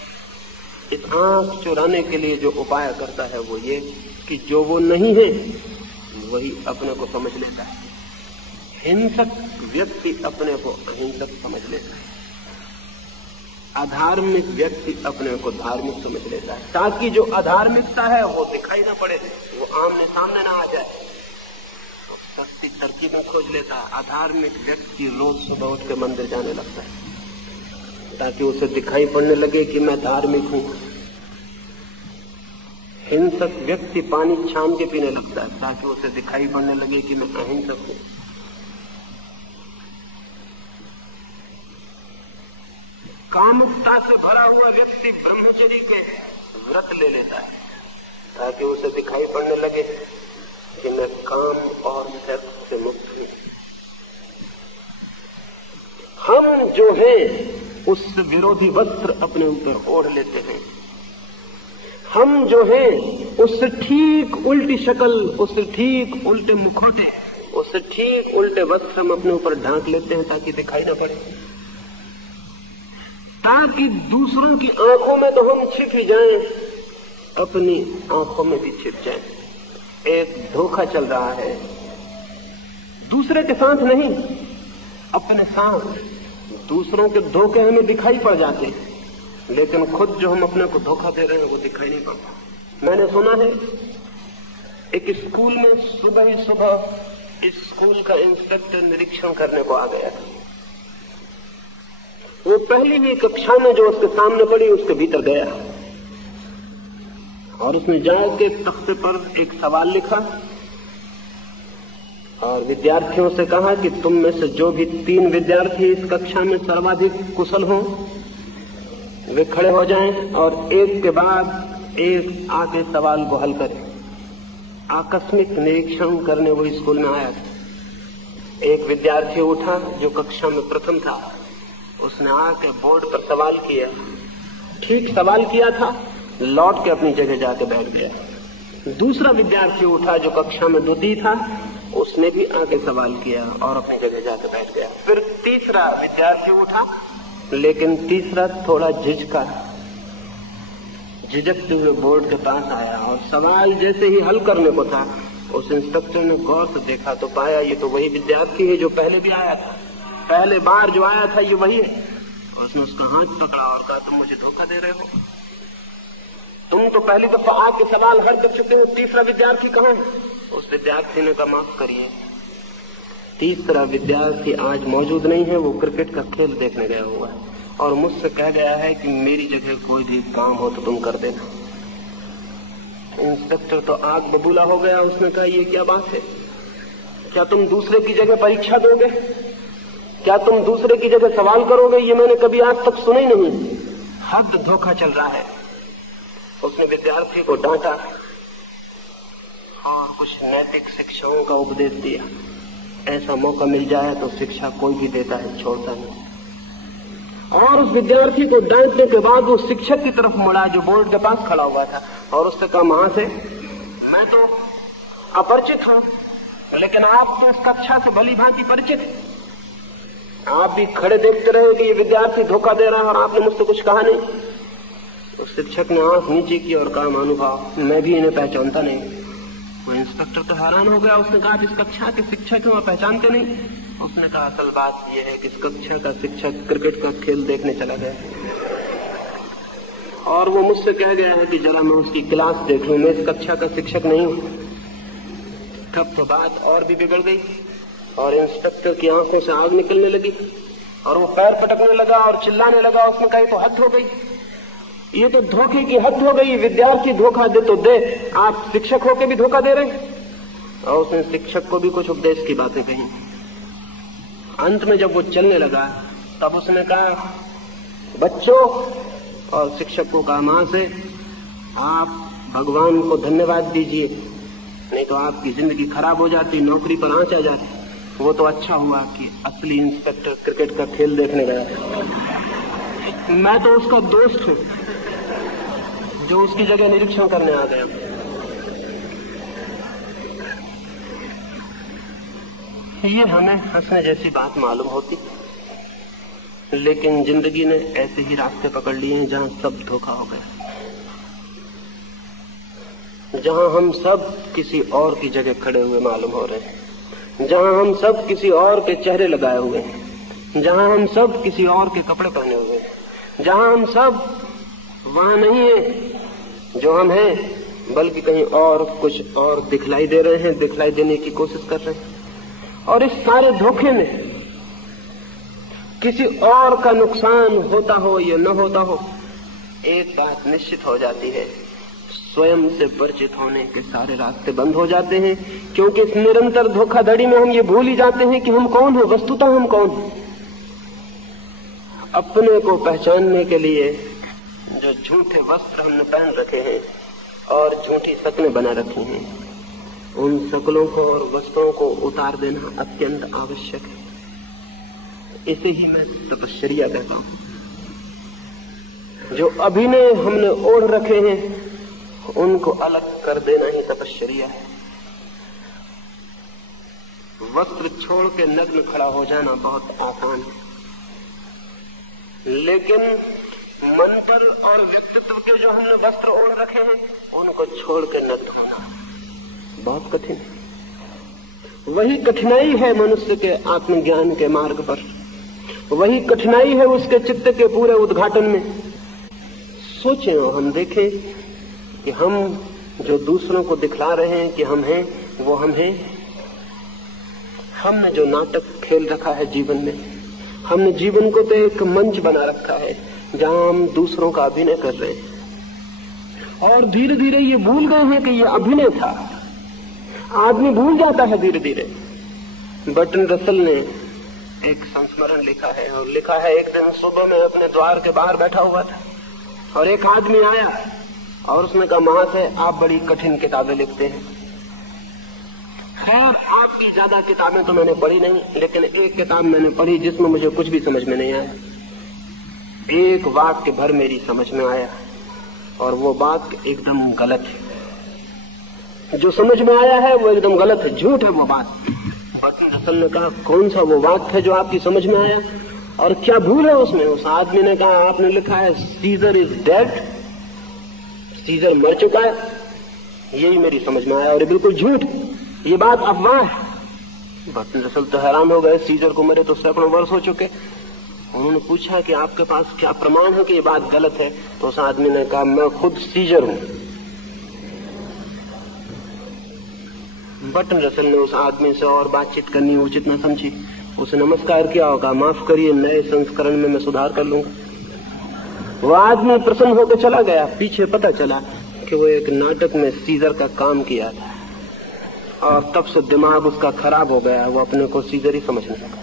इस आंख चुराने के लिए जो उपाय करता है वो ये कि जो वो नहीं है वही अपने को समझ लेता है। हिंसक व्यक्ति अपने को अहिंसक समझ लेता है। अधार्मिक व्यक्ति अपने को धार्मिक समझ लेता है, ताकि जो अधार्मिकता है वो दिखाई ना पड़े, वो आमने सामने ना आ जाए। तो सस्ती तरकीबें खोज लेता है। अधार्मिक व्यक्ति रोज सुबह उठ के मंदिर जाने लगता है ताकि उसे दिखाई पड़ने लगे कि मैं धार्मिक हूं। हिंसक व्यक्ति पानी छान के पीने लगता है ताकि उसे दिखाई पड़ने लगे कि मैं अहिंसक हूं। कामुकता से भरा हुआ व्यक्ति ब्रह्मचर्य के व्रत ले लेता है ताकि उसे दिखाई पड़ने लगे कि मैं काम और सेक्स से मुक्त हूं। हम जो हैं उससे विरोधी वस्त्र अपने ऊपर ओढ़ लेते हैं। हम जो हैं उससे ठीक उल्टी शक्ल, उससे ठीक उल्टे मुखौटे, उससे ठीक उल्टे वस्त्र हम अपने ऊपर ढांक लेते हैं ताकि दिखाई ना पड़े, ताकि दूसरों की आंखों में तो हम छिप ही जाएं, अपनी आंखों में भी छिप जाएं। एक धोखा चल रहा है, दूसरे के साथ नहीं, अपने साथ। दूसरों के धोखे हमें दिखाई पड़ जाते हैं, लेकिन खुद जो हम अपने को धोखा दे रहे हैं वो दिखाई नहीं पड़ता। मैंने सुना है एक स्कूल में सुबह ही सुबह इस स्कूल का इंस्पेक्टर निरीक्षण करने को आ गया था। वो पहली ही कक्षा में जो उसके सामने पड़ी उसके भीतर गया और उसने जाके तख्ते पर एक सवाल लिखा और विद्यार्थियों से कहा कि तुम में से जो भी 3 विद्यार्थी इस कक्षा में सर्वाधिक कुशल हों वे खड़े हो जाएं और एक के बाद एक आके सवाल को हल करें। आकस्मिक निरीक्षण करने वो स्कूल में आया था। एक विद्यार्थी उठा जो कक्षा में प्रथम था, उसने आके बोर्ड पर सवाल किया, ठीक सवाल किया था, लौट के अपनी जगह जाके बैठ गया। दूसरा विद्यार्थी उठा जो कक्षा में द्वितीय था, उसने भी आगे सवाल किया और अपनी जगह जाके बैठ गया। फिर तीसरा विद्यार्थी उठा, लेकिन तीसरा थोड़ा झिझकते हुए बोर्ड के पास आया और सवाल जैसे ही हल करने को था, उस इंस्पेक्टर ने गौर से देखा तो पाया ये तो वही विद्यार्थी है जो पहले भी आया था, पहले बार जो आया था ये वही है। और उसने उसका हाथ पकड़ा और कहा तुम मुझे धोखा दे रहे हो, तुम तो पहली दफा आके सवाल हल कर चुके हो, तीसरा विद्यार्थी कहाँ है? उस विद्यार्थी ने कहा माफ करिए, तीसरा विद्यार्थी आज मौजूद नहीं है, वो क्रिकेट का खेल देखने गया हुआ है और मुझसे कह गया है कि मेरी जगह कोई भी काम हो तो तुम कर देना। इंस्पेक्टर तो आग बबूला हो गया। उसने कहा ये क्या बात है, क्या तुम दूसरे की जगह परीक्षा दोगे, क्या तुम दूसरे की जगह सवाल करोगे? ये मैंने कभी आज तक सुना ही नहीं, हद धोखा चल रहा है। उसने विद्यार्थी को डांटा और कुछ नैतिक शिक्षाओं का उपदेश दिया। ऐसा मौका मिल जाए तो शिक्षा कोई भी देता है, छोड़ता नहीं। और उस विद्यार्थी को डांटने के बाद वो शिक्षक की तरफ मुड़ा जो बोर्ड के पास खड़ा हुआ था और उससे कहा महाशय मैं तो अपरिचित हूं, लेकिन आप तो इस कक्षा से भली भांति परिचित, आप भी खड़े देखते रहे कि ये विद्यार्थी धोखा दे रहा है और आपने मुझसे कुछ कहा नहीं। उस शिक्षक ने आंख नीचे की और कहा महानुभाव मैं भी इन्हें पहचानता नहीं, वो इंस्पेक्टर तो हैरान हो गया। उसने कहा, इस कक्षा के शिक्षक को पहचानते नहीं? उसने कहा, असल बात यह है कि इस कक्षा का शिक्षक क्रिकेट का खेल देखने चला गया और वो मुझसे कह गया है कि जरा मैं उसकी क्लास देख लूं, मैं इस कक्षा का शिक्षक नहीं हूं। तब तो बात और भी बिगड़ गई और इंस्पेक्टर की आंखों से आग निकलने लगी और वो पैर पटकने लगा और चिल्लाने लगा। उसने कहा, तो हद हो गई, ये तो धोखे की हद हो गई। विद्यार्थी धोखा दे तो दे, आप शिक्षक होके भी धोखा दे रहे हैं। और उसने शिक्षक को भी कुछ उपदेश की बातें कही। अंत में जब वो चलने लगा तब उसने कहा, बच्चों, और शिक्षक को कहा, मां से आप भगवान को धन्यवाद दीजिए, नहीं तो आपकी जिंदगी खराब हो जाती, नौकरी पर आंच आ जाती। वो तो अच्छा हुआ कि असली इंस्पेक्टर क्रिकेट का खेल देखने गया। मैं तो उसका दोस्त हूं जो उसकी जगह निरीक्षण करने आ गया। ये हमें हंसने जैसी बात मालूम होती, लेकिन जिंदगी ने ऐसे ही रास्ते पकड़ लिए हैं जहां सब धोखा हो गया, जहां हम सब किसी और की जगह खड़े हुए मालूम हो रहे हैं, जहां हम सब किसी और के चेहरे लगाए हुए हैं, जहां हम सब किसी और के कपड़े पहने हुए हैं, जहां हम सब वहां नहीं है जो हम हैं, बल्कि कहीं और कुछ और दिखलाई दे रहे हैं, दिखलाई देने की कोशिश कर रहे हैं। और इस सारे धोखे में किसी और का नुकसान होता हो या न होता हो, एक बात निश्चित हो जाती है, स्वयं से परिचित होने के सारे रास्ते बंद हो जाते हैं। क्योंकि इस निरंतर धोखाधड़ी में हम ये भूल ही जाते हैं कि हम कौन हैं, वस्तुतः हम कौन हैं। अपने को पहचानने के लिए जो झूठे वस्त्र हमने पहन रखे हैं और झूठी शक्लें बना रखी हैं, उन शक्लों को और वस्त्रों को उतार देना अत्यंत आवश्यक है। इसे ही मैं तपश्चर्या कहता हूं। जो अभिनय हमने ओढ़ रखे हैं उनको अलग कर देना ही तपश्चर्या है। वस्त्र छोड़ के नग्न खड़ा हो जाना बहुत आसान है, लेकिन मन पर और व्यक्तित्व के जो हमने वस्त्र ओढ़ रखे हैं उनको छोड़ के नग्न होना बहुत कठिन है। वही कठिनाई है मनुष्य के आत्मज्ञान के मार्ग पर, वही कठिनाई है उसके चित्त के पूरे उद्घाटन में। सोचें और हम देखें कि हम जो दूसरों को दिखला रहे हैं कि हम हैं, वो हम हैं। हमने जो नाटक खेल रखा है जीवन में, हमने जीवन को तो एक मंच बना रखा है जहां हम दूसरों का अभिनय कर रहे हैं और धीरे धीरे ये भूल गए हैं कि ये अभिनय था। आदमी भूल जाता है धीरे धीरे। बर्ट्रैंड रसल ने एक संस्मरण लिखा है और लिखा है, एक दिन सुबह में अपने द्वार के बाहर बैठा हुआ था और एक आदमी आया और उसने कहा, महाशय आप बड़ी कठिन किताबें लिखते हैं। खैर आपकी ज्यादा किताबें तो मैंने पढ़ी नहीं, लेकिन एक किताब मैंने पढ़ी जिसमें मुझे कुछ भी समझ में नहीं आया। एक वाक्य भर मेरी समझ में आया और वो वाक्य एकदम गलत है। जो समझ में आया है वो एकदम गलत है, झूठ है वो बात। बर्ट्रैंड रसल ने कहा, कौन सा वो वाक्य है जो आपकी समझ में आया और क्या भूल है उसमें? उस आदमी ने कहा, आपने लिखा है सीजर इज डेड, सीजर मर चुका है। यही मेरी समझ में आया और ये बिल्कुल झूठ, ये बात अफवाह है। बर्ट्रैंड रसल तो हैरान हो गए, सीजर को मरे तो सैकड़ों वर्ष हो चुके। उन्होंने पूछा कि आपके पास क्या प्रमाण है कि ये बात गलत है? तो उस आदमी ने कहा, मैं खुद सीजर हूं। बर्ट्रैंड रसल ने उस आदमी से और बातचीत करनी उचित न समझी, उसे नमस्कार किया होगा, माफ करिए, नए संस्करण में मैं सुधार कर लूंगा। वो आदमी प्रसन्न होकर चला गया। पीछे पता चला कि वो एक नाटक में सीजर का काम किया था और तब से दिमाग उसका खराब हो गया, वो अपने को सीजर ही समझने लगा।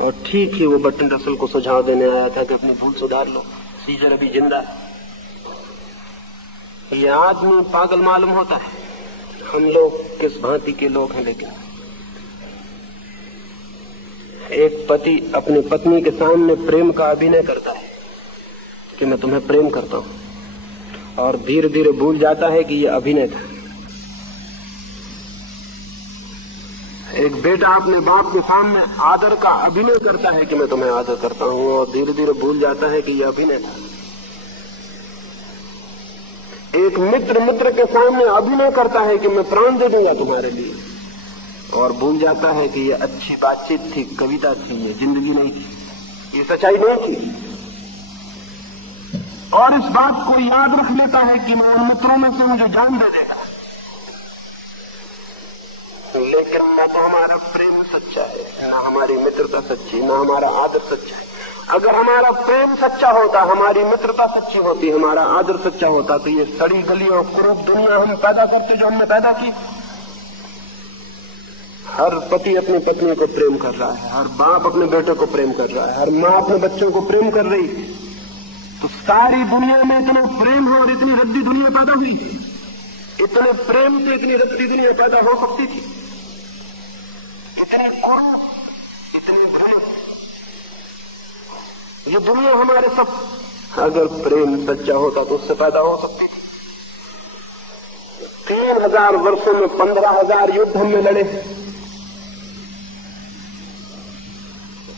और ठीक ही वो बर्ट्रैंड रसल को सुझाव देने आया था कि अपनी भूल सुधार लो, सीजर अभी जिंदा है। ये आदमी पागल मालूम होता है। हम लोग किस भांति के लोग हैं। लेकिन एक पति अपनी पत्नी के सामने प्रेम का अभिनय करता है कि मैं तुम्हें प्रेम करता हूं और धीरे धीरे भूल जाता है कि यह अभिनय था। एक बेटा अपने बाप के सामने आदर का अभिनय करता है कि मैं तुम्हें आदर करता हूं और धीरे धीरे भूल जाता है कि यह अभिनय था। एक मित्र मित्र के सामने अभिनय करता है कि मैं प्राण दे दूंगा तुम्हारे लिए, और भूल जाता है कि ये अच्छी बातचीत थी, कविता थी, ये जिंदगी नहीं थी, ये सच्चाई नहीं थी। और इस बात को याद रख लेता है कि मैं उन मित्रों में से मुझे जान दे देगा, लेकिन न तो हमारा प्रेम सच्चा है, न हमारी मित्रता सच्ची, न हमारा आदर सच्चा है। अगर हमारा प्रेम सच्चा होता, हमारी मित्रता सच्ची होती, हमारा आदर सच्चा होता, तो ये सड़ी गली और कुरूप दुनिया हम पैदा करते जो हमने पैदा की। हर पति अपनी पत्नी को प्रेम कर रहा है, हर बाप अपने बेटे को प्रेम कर रहा है, हर माँ अपने बच्चों को प्रेम कर रही है। तो सारी दुनिया में इतना प्रेम है और इतनी रद्दी दुनिया पैदा हुई। इतने प्रेम से इतनी रद्दी दुनिया पैदा हो सकती थी? इतनी कुरूप, इतनी घृणित ये दुनिया हमारे सब, अगर प्रेम सच्चा होता तो उससे पैदा हो सकती थी। 3000 वर्षों में 15,000 युद्ध हमने लड़े।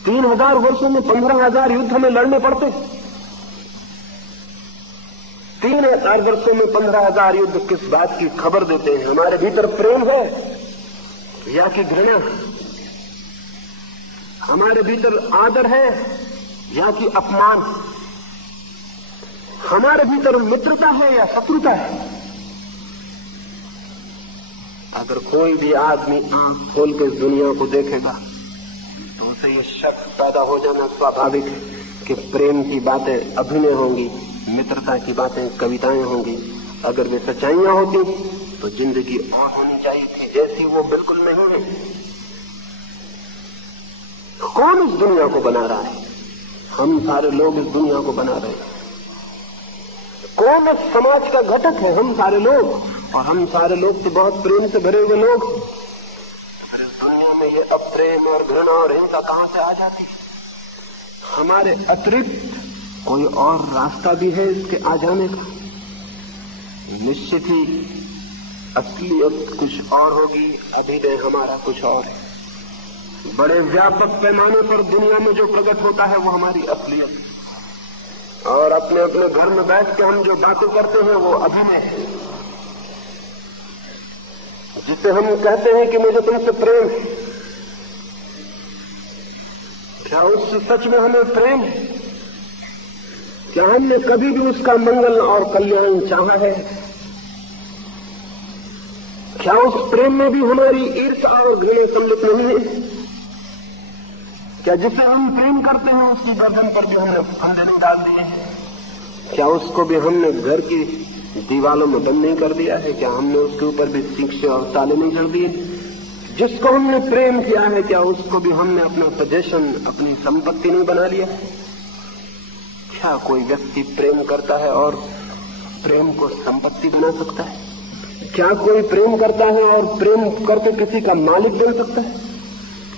3000 वर्षों में 15,000 युद्ध हमें लड़ने पड़ते। 3000 वर्षों में 15,000 युद्ध किस बात की खबर देते हैं? हमारे भीतर प्रेम है या कि घृणा? हमारे भीतर आदर है या कि अपमान? हमारे भीतर मित्रता है या शत्रुता है? अगर कोई भी आदमी आंख खोल के इस दुनिया को देखेगा तो उसे ये शक पैदा हो जाना स्वाभाविक है कि प्रेम की बातें अभिनय होंगी, मित्रता की बातें कविताएं होंगी। अगर वे सच्चाइयां होती तो जिंदगी और होनी चाहिए थी, जैसी वो बिल्कुल नहीं है। कौन इस दुनिया को बना रहा है? हम सारे लोग इस दुनिया को बना रहे हैं। कौन इस समाज का घटक है? हम सारे लोग, और हम सारे लोग तो बहुत प्रेम से भरे हुए लोग। फिर इस दुनिया में ये अप्रेम और घृणा और हिंसा कहां से आ जाती? हमारे अतिरिक्त कोई और रास्ता भी है इसके आ जाने का? निश्चित ही असलियत कुछ और होगी, अभिनय हमारा कुछ और है। बड़े व्यापक पैमाने पर दुनिया में जो प्रकट होता है वो हमारी असलियत, और अपने अपने घर में बैठ के हम जो बातें करते हैं वो अभिनय है। जिसे हम कहते हैं कि मुझे तुमसे प्रेम है, क्या उससे सच में हमें प्रेम है? क्या हमने कभी भी उसका मंगल और कल्याण चाहा है? क्या उस प्रेम में भी हमारी ईर्ष्या और घृणा सम्मिलित नहीं है? क्या जिसे हम प्रेम करते हैं उसकी गर्दन पर भी हमने फंदे नहीं डाल दिए हैं? क्या उसको भी हमने घर की दीवालों में बंद नहीं कर दिया है? क्या हमने उसके ऊपर भी शिक्षे और ताले नहीं कर दिए? जिसको हमने प्रेम किया है, क्या उसको भी हमने अपना पोजेशन, अपनी संपत्ति नहीं बना लिया? क्या कोई व्यक्ति प्रेम करता है और प्रेम को संपत्ति बना सकता है? क्या कोई प्रेम करता है और प्रेम करके किसी का मालिक बन सकता है?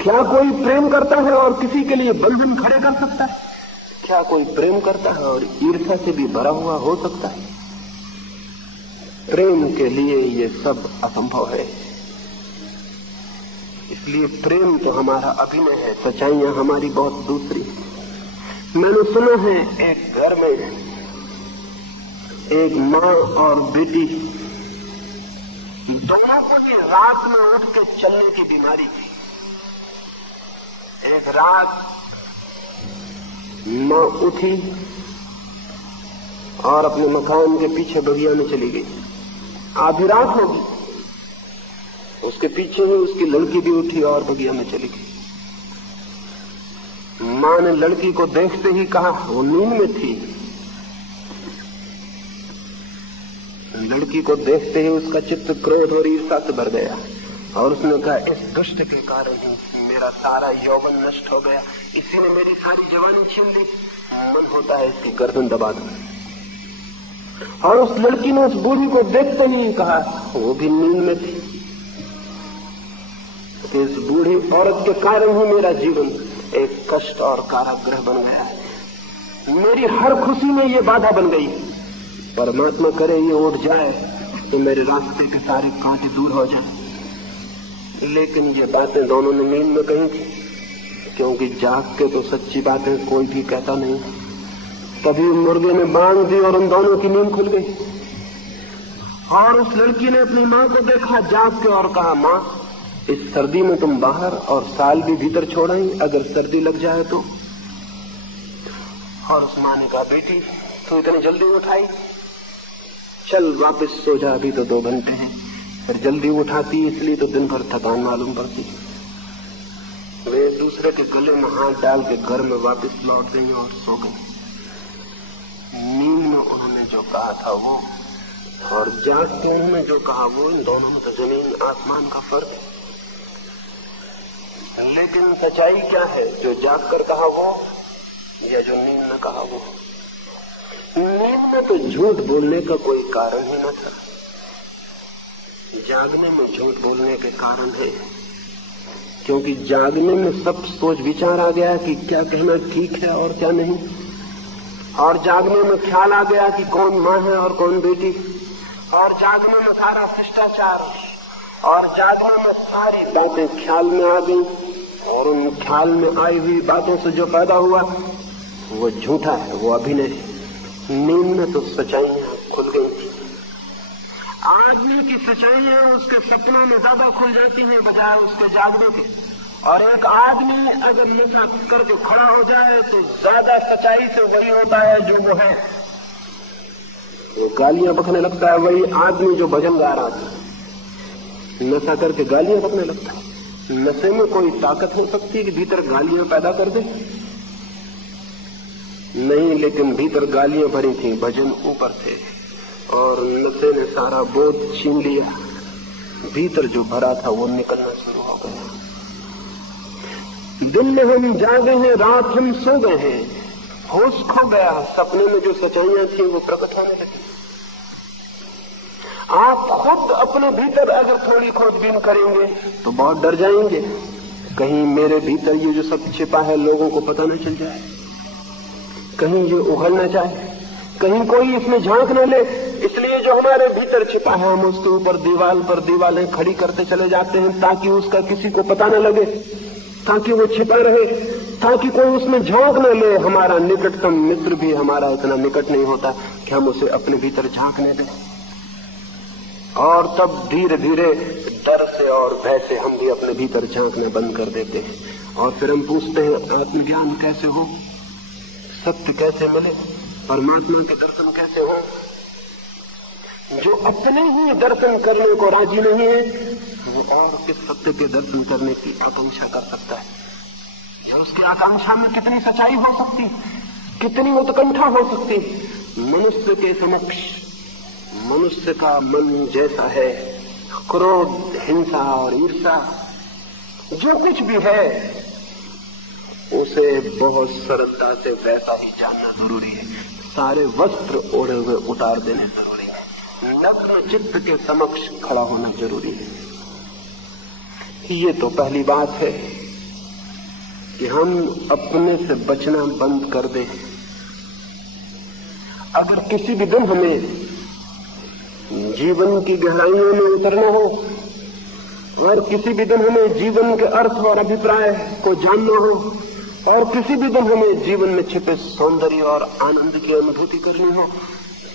क्या कोई प्रेम करता है और किसी के लिए बंधन खड़े कर सकता है? क्या कोई प्रेम करता है और ईर्ष्या से भी भरा हुआ हो सकता है? प्रेम के लिए ये सब असंभव है। इसलिए प्रेम तो हमारा अभिनय है, सच्चाइयां हमारी बहुत दूसरी। मैंने सुना है एक घर में एक माँ और बेटी दोनों को ही रात में उठ के चलने की बीमारी थी। एक रात माँ उठी और अपने मकान के पीछे बगिया में चली गई। आधी रात होगी, उसके पीछे ही उसकी लड़की भी उठी और बगिया में चली गई। माँ ने लड़की को देखते ही कहा, वो नींद में थी, लड़की को देखते ही उसका चित्त क्रोध और ईर्ष्या से भर गया और उसने कहा, इस दुष्ट के कारण ही मेरा सारा यौवन नष्ट हो गया, इसी ने मेरी सारी जवानी छीन ली। मन होता है इसकी गर्दन दबा दूं। और उस लड़की ने उस बूढ़ी को देखते ही कहा, वो भी नींद में थी, तो इस बूढ़ी औरत के कारण ही मेरा जीवन एक कष्ट और कारागृह बन गया है। मेरी हर खुशी में ये बाधा बन गई। परमात्मा करे ये उठ जाए तो मेरे रास्ते के सारे कांटे दूर हो जाए। लेकिन ये बातें दोनों ने नींद में कही थी, क्योंकि जाग के तो सच्ची बातें कोई भी कहता नहीं। तभी मुर्गे ने बांध दी और उन दोनों की नींद खुल गई। और उस लड़की ने अपनी माँ को देखा जाग के और कहा, माँ इस सर्दी में तुम बाहर और साल भी भीतर छोड़ आई, अगर सर्दी लग जाए तो। और उस माँ ने कहा, बेटी तू इतनी जल्दी उठाई, चल वापस सो जा, अभी तो 2 घंटे हैं। फिर जल्दी उठाती इसलिए तो दिन भर थकान मालूम पड़ती। वे दूसरे के गले में हाथ डाल के घर में वापस लौट गई और सो गई। नींद में उन्होंने जो कहा था वो, और जाग के उन्होंने जो कहा वो, इन दोनों में तो जमीन आसमान का फर्क है। लेकिन सच्चाई क्या है, जो जाग कर कहा वो या जो नींद में कहा वो? नींद में तो झूठ बोलने का कोई कारण ही न था, जागने में झूठ बोलने के कारण है। क्योंकि जागने में सब सोच विचार आ गया कि क्या कहना ठीक है और क्या नहीं, और जागने में ख्याल आ गया कि कौन माँ है और कौन बेटी, और जागने में सारा शिष्टाचार, और जागने में सारी बातें ख्याल में आ गई, और उन ख्याल में आई हुई बातों से जो पैदा हुआ वो झूठा है, वो अभिनय है। नींद में तो सच्चाइयां खुल गई थी। आदमी की सच्चाइयां उसके सपनों में ज्यादा खुल जाती हैं बजाय उसके जागने के। और एक आदमी अगर नशा करके खड़ा हो जाए तो ज्यादा सच्चाई से वही होता है जो वो है। वो गालियां बकने लगता है, वही आदमी जो भजन गा रहा था नशा करके गालियां बकने लगता है। नशे में कोई ताकत हो सकती है कि भीतर गालियां पैदा कर दे? नहीं, लेकिन भीतर गालियां भरी थी, भजन ऊपर थे, और नशे ने सारा बोध छीन लिया। भीतर जो भरा था वो निकलना शुरू हो गया। दिन में हम जागे हैं, रात हम सो गए हैं, होश खो गया। सपने में जो सच्चाइयां थी वो प्रकट होने लगी। आप खुद अपने भीतर अगर थोड़ी खोजबीन करेंगे तो बहुत डर जाएंगे, कहीं मेरे भीतर ये जो सब छिपा है लोगों को पता न चल जाए, कहीं ये उगल न जाए, कहीं कोई इसमें झांक न ले। इसलिए जो हमारे भीतर छिपा है हम उसके ऊपर दीवार पर दीवारें खड़ी करते चले जाते हैं, ताकि उसका किसी को पता न लगे, ताकि वो छिपा रहे, ताकि कोई उसमें झांक न ले। हमारा निकटतम मित्र भी हमारा इतना निकट नहीं होता कि हम उसे अपने भीतर झांकने दें। और तब धीरे धीरे डर से और भय से हम भी अपने भीतर झांकना बंद कर देते हैं, और फिर हम पूछते हैं आत्मज्ञान कैसे हो, सत्य कैसे मिले, परमात्मा के दर्शन कैसे हो। जो अपने ही दर्शन करने को राजी नहीं है वो और किस सत्य के दर्शन करने की आकांक्षा कर सकता है? या उसकी आकांक्षा में कितनी सच्चाई हो सकती, कितनी उत्कंठा हो सकती। मनुष्य के समक्ष मनुष्य का मन जैसा है, क्रोध, हिंसा और ईर्ष्या जो कुछ भी है उसे बहुत सरलता से वैसा ही जानना जरूरी है। सारे वस्त्र ओढ़े हुए उतार देने जरूरी है, नग्न चित्त के समक्ष खड़ा होना जरूरी है। ये तो पहली बात है कि हम अपने से बचना बंद कर दें। अगर किसी भी दिन हमें जीवन की गहराइयों में उतरना हो, और किसी भी दिन हमें जीवन के अर्थ और अभिप्राय को जानना हो, और किसी भी दिन हमें जीवन में छिपे सौंदर्य और आनंद की अनुभूति करनी हो,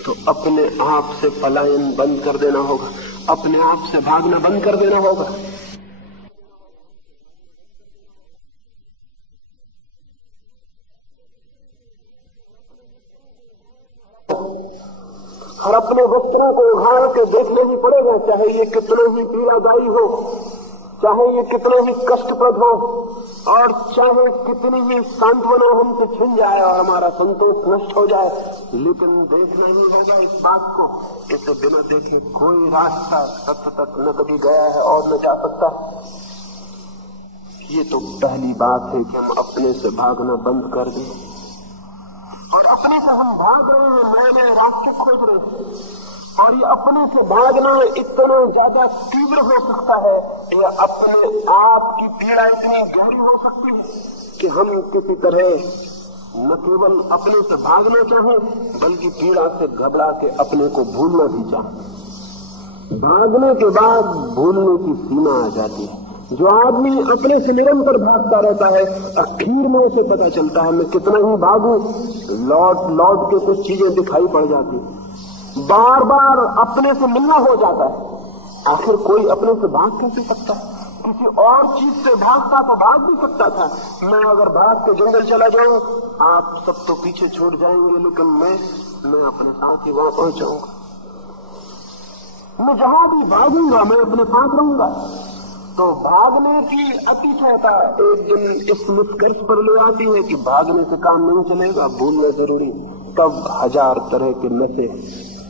तो अपने आप से पलायन बंद कर देना होगा, अपने आप से भागना बंद कर देना होगा। और अपने वस्त्रों को उघाड़ के देखना ही पड़ेगा, चाहे ये कितना ही पीड़ादायी हो, चाहे ये कितना ही कष्टप्रद हो, और चाहे कितनी ही सांत्वना हमसे छिन जाए और हमारा संतोष नष्ट हो जाए, लेकिन देखना ही होगा इस बात को। इसे बिना देखे कोई रास्ता सत्य तक न कभी गया है और न जा सकता। ये तो पहली बात है कि हम अपने से भागना बंद कर दें, और अपने से हम भाग रहे हैं, नए नए रास्ते खोज रहे हैं। और ये अपने से भागना इतना ज्यादा तीव्र हो सकता है, या अपने आप की पीड़ा इतनी गहरी हो सकती है कि हम किसी तरह न केवल अपने से भागना चाहें, बल्कि पीड़ा से घबरा के अपने को भूलना भी चाहें। भागने के बाद भूलने की सीमा आ जाती है। जो आदमी अपने से निरंतर भागता रहता है, आखिर में उसे पता चलता है मैं कितना ही भागूं, लौट लौट के कुछ चीजें दिखाई पड़ जाती, बार बार अपने से मिलना हो जाता है। आखिर कोई अपने से भाग कैसे सकता है? किसी और चीज से भागता तो भाग भी सकता था। मैं अगर भाग के जंगल चला जाऊं, आप सब तो पीछे छोड़ जाएंगे, लेकिन मैं अपने साथ ही वहां पहुंच जाऊंगा। मैं जहां भी भागूंगा मैं अपने साथ रहूंगा। तो भागने की अतिशयता एक दिन इस निष्कर्ष पर ले आती है कि भागने से काम नहीं चलेगा, भूलना जरूरी। तब हजार तरह के नशे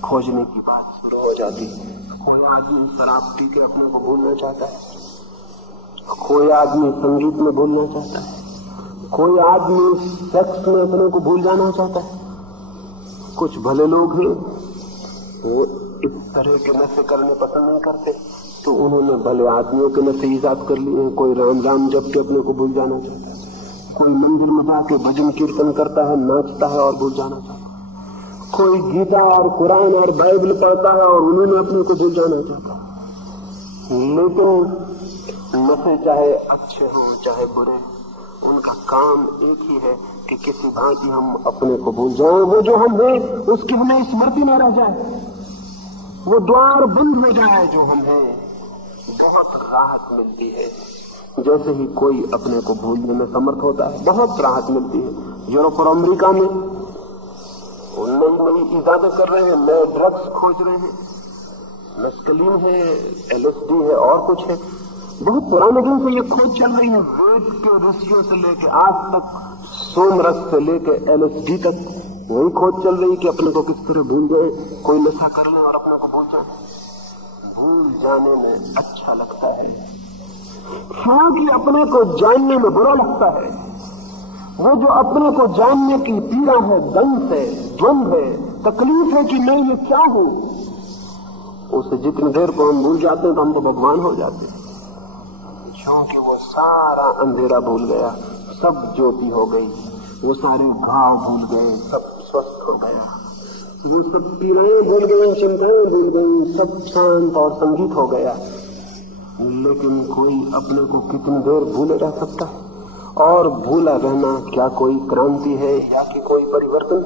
खोजने की बात शुरू हो जाती है। कोई आदमी शराब पी के अपने को भूलना चाहता है, कोई आदमी संगीत में भूलना चाहता है, कोई आदमी सेक्स में अपने को भूल जाना चाहता है। कुछ भले लोग हैं वो इस तरह के नशे करने पसंद नहीं करते, तो उन्होंने भले आदमियों के नशे ईजाद कर लिए हैं। कोई राम राम जप के अपने को भूल जाना चाहता है, कोई मंदिर में जाके भजन कीर्तन करता है, नाचता है और भूल जाना चाहता है, कोई गीता और कुरान और बाइबल पढ़ता है और उन्होंने अपने को भूल जाना चाहता है। लेकिन नशे चाहे अच्छे हों चाहे बुरे, उनका काम एक ही है कि किसी भांति हम अपने को भूल जाएं। वो जो हम हैं उसकी हमें स्मृति न रह जाए, वो द्वार बंद हो जाए जो हम हैं। बहुत राहत मिलती है जैसे ही कोई अपने को भूलने में समर्थ होता है, बहुत राहत मिलती है। यूरोप और अमेरिका में नई नई इजादें कर रहे हैं, नए ड्रग्स खोज रहे हैं, मेस्कलीन है, LSD है और कुछ है। बहुत पुराने दिन से ये खोज चल रही है। वेद के ऋषियों से लेके आज तक, सोमरस से लेके LSD तक वही खोज चल रही कि अपने को किस तरह भूल जाए। कोई नशा कर ले और अपने को भूल जाए। भूल जाने में अच्छा लगता है, हालांकि अपने को जानने में बुरा लगता है। वो जो अपने को जानने की पीड़ा है, दंश है, द्वंद है, तकलीफ है कि मैं ये क्या हूं, उसे जितनी देर को हम भूल जाते हैं तो हम तो भगवान हो जाते हैं। क्योंकि वो सारा अंधेरा भूल गया, सब ज्योति हो गई, वो सारे घाव भूल गए, सब स्वस्थ हो गया, वो सब पीड़ाएं भूल गई, चिंताएं भूल गई, सब शांत और संगीत हो गया। लेकिन कोई अपने को कितनी देर भूले रह सकता है? और भूला रहना क्या कोई क्रांति है या कि कोई परिवर्तन?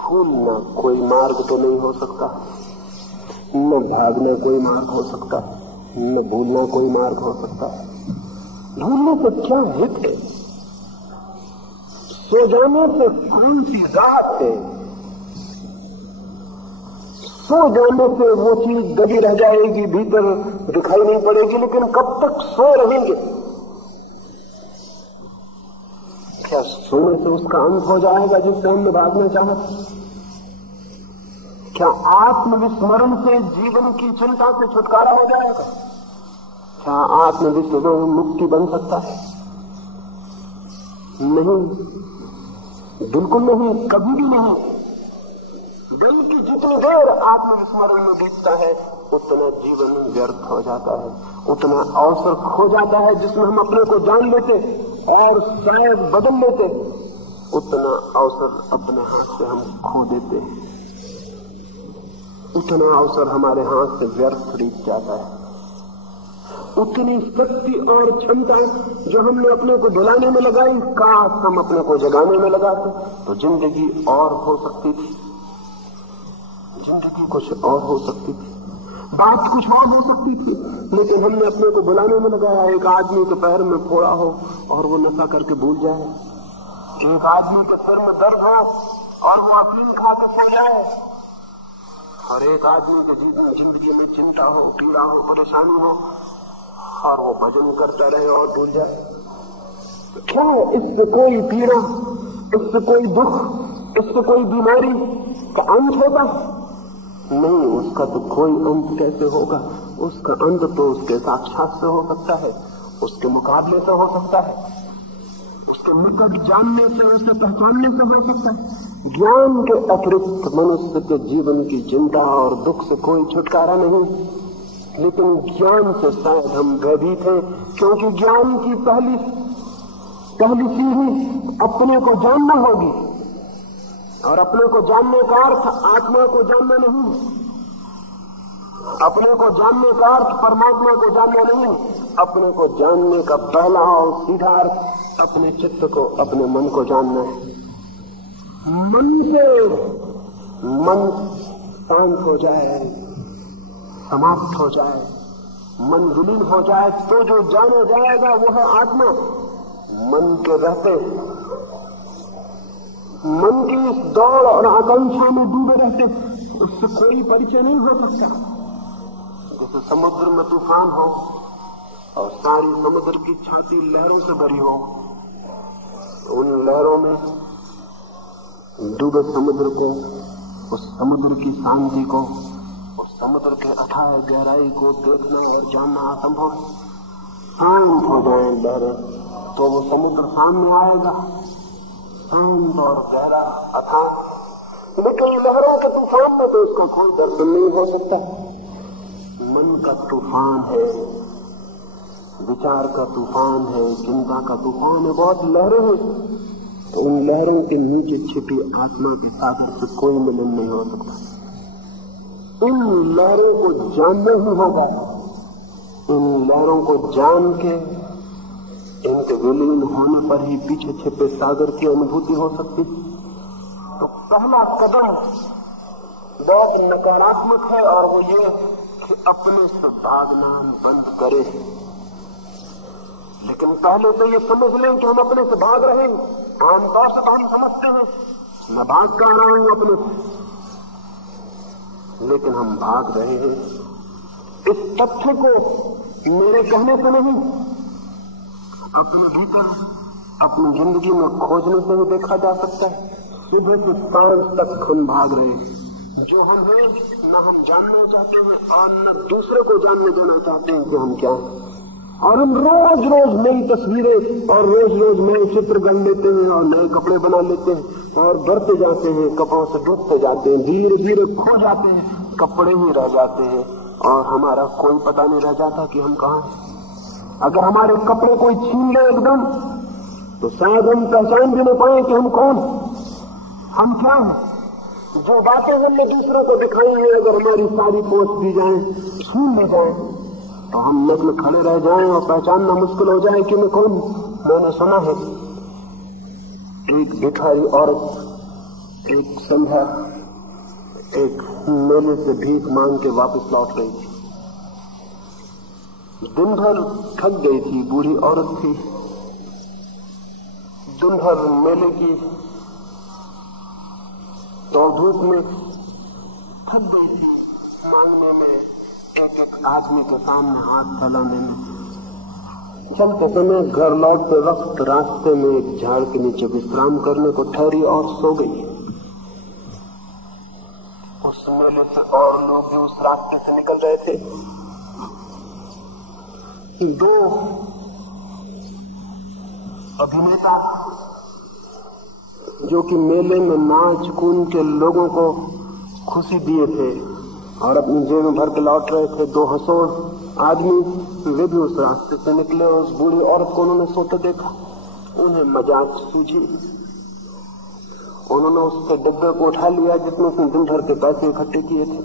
भूलना कोई मार्ग तो नहीं हो सकता, न भागना कोई मार्ग हो सकता है, न भूलना कोई मार्ग हो सकता है। भूलने से क्या हित है? सो जाने से कौन सी राहत है? सो जाने से वो चीज दबी रह जाएगी, भीतर दिखाई नहीं पड़ेगी, लेकिन कब तक सो रहेंगे? क्या सोने से उसका अंत हो जाएगा जिससे हमने भागना चाहा? क्या आत्मविस्मरण से जीवन की चिंता से छुटकारा हो जाएगा? क्या आत्मविस्मरण मुक्ति बन सकता है? नहीं, बिल्कुल नहीं, कभी भी नहीं। बल्कि जितनी देर आत्मविस्मरण में बीतता है उतना जीवन व्यर्थ हो जाता है, उतना अवसर खो जाता है जिसमें हम अपने को जान लेते और शायद बदल लेते, उतना अवसर अपने हाथ से हम खो देते, उतना अवसर हमारे हाथ से व्यर्थ बीत जाता है। उतनी शक्ति और क्षमता जो हमने अपने को भुलाने में लगाई, काश हम अपने को जगाने में लगाते तो जिंदगी और हो सकती थी, जिंदगी कुछ और हो सकती थी, बात कुछ और हो सकती थी। लेकिन हमने अपने को भुलाने में लगाया। एक आदमी के पैर में फोड़ा हो और वो नशा करके भूल जाए, एक आदमी के सिर में दर्द हो और वो अफीम खा के सो जाए, और एक आदमी के जिंदगी में चिंता हो, पीड़ा हो, परेशानी हो और वो भजन करता रहे और भूल जाए। क्या इससे कोई पीड़ा, इससे कोई दुख, इससे कोई बीमारी का अंत होगा? नहीं, उसका तो कोई अंत कैसे होगा? उसका अंत तो उसके साक्षात से हो सकता है, उसके मुकाबले से हो सकता है, उसके निकट जानने से, उसे पहचानने से हो सकता है। ज्ञान के अतिरिक्त मनुष्य के जीवन की चिंता और दुख से कोई छुटकारा नहीं। लेकिन ज्ञान से शायद हम भयभीत हैं, क्योंकि ज्ञान की पहली सीढ़ी अपने को जानना होगी, और अपने को जानने का अर्थ आत्मा को जानना नहीं, अपने को जानने का अर्थ परमात्मा को जानना नहीं। अपने को जानने का पहला और सीधा अर्थ अपने चित्त को, अपने मन को जानना है। मन से मन शांत हो जाए, समाप्त हो जाए, मन विलीन हो जाए, तो जो जाना जाएगा वो है आत्मा। मन के रहते, मन की इस दौड़ और आकांक्षा में डूबे रहते, उससे कोई परिचय नहीं हो सकता। जैसे समुद्र में तूफान हो और सारी समुद्र की छाती लहरों से भरी हो, तो उन लहरों में डूबे समुद्र को, उस समुद्र की शांति को, उस समुद्र के अथाह गहराई को देखना और जानना असंभव। शांत हो जाए लहरें तो वो समुद्र सामने आएगा, शांत और गहरा अथाह। लेकिन लहरों के तूफान में तो उसका कोई दर्शन नहीं हो सकता। मन का तूफान है, विचार का तूफान है, चिंता का तूफान है, बहुत लहरें हैं। तो उन लहरों के नीचे छिपी आत्मा के सागर से कोई मिलन नहीं हो सकता। इन लहरों को जानना ही होगा। इन लहरों को जान के इनके विलीन होने पर ही पीछे छिपे सागर की अनुभूति हो सकती। तो पहला कदम बहुत नकारात्मक है और वो ये कि अपने से भागना बंद करें। लेकिन पहले तो ये समझ लें कि हम अपने से भाग रहे हैं। आमतौर से तो हम समझते हैं मैं भाग कर रहा हूं अपने से, लेकिन हम भाग रहे हैं। इस तथ्य को मेरे कहने से नहीं, अपने भीतर अपनी जिंदगी में खोजने से ही देखा जा सकता है। सुबह से सांझ तक हम भाग रहे हैं। जो हम हैं न हम जानना चाहते हैं और न दूसरे को जानने देना चाहते हैं कि हम क्या हैं। और हम रोज रोज नई तस्वीरें और रोज रोज नए चित्र गढ़ लेते हैं और नए कपड़े बना लेते हैं और बढ़ते जाते हैं, कपड़ों से डूबते जाते हैं, धीरे धीरे खो जाते हैं, कपड़े ही रह जाते हैं और हमारा कोई पता नहीं रह जाता कि हम कहाँ हैं। अगर हमारे कपड़े कोई छीन ले एकदम, तो शायद हम पहचान भी नहीं पाए कि हम कौन, हम क्या हैं। जो बातें हमने दूसरों को दिखाई हैं, अगर हमारी सारी पोस्ट दी जाए, छीन ले जाए, तो हम नग्न खड़े रह जाएं और पहचानना मुश्किल हो जाए कि मैं कौन। मैंने सुना है एक भिखारी औरत एक संध्या एक मेले से भीख मांग के वापस लौट रही थी। दिन भर थक गई थी, बूढ़ी औरत थी। दिन भर मेले की दौड़ धूप में थक गई थी, मांगने में, एक आदमी के सामने हाथ फैलाने में। चलते समय घर लौटते वक्त रास्ते में एक झाड़ के नीचे विश्राम करने को ठहरी और सो गई। उस मेले से और लोग भी उस रास्ते से निकल रहे थे। दो अभिनेता जो कि मेले में नाच कूद के लोगों को खुशी दिए थे और अपनी जेब में भर के लौट रहे थे, दो हंसोड़ आदमी, वे भी उस रास्ते से निकले। उस बूढ़ी औरत को उन्होंने सोते देखा। उन्हें मजाक सूझी। उन्होंने उसके डिब्बे को उठा लिया जिसमें उसने दिन भर के पैसे इकट्ठे किए थे।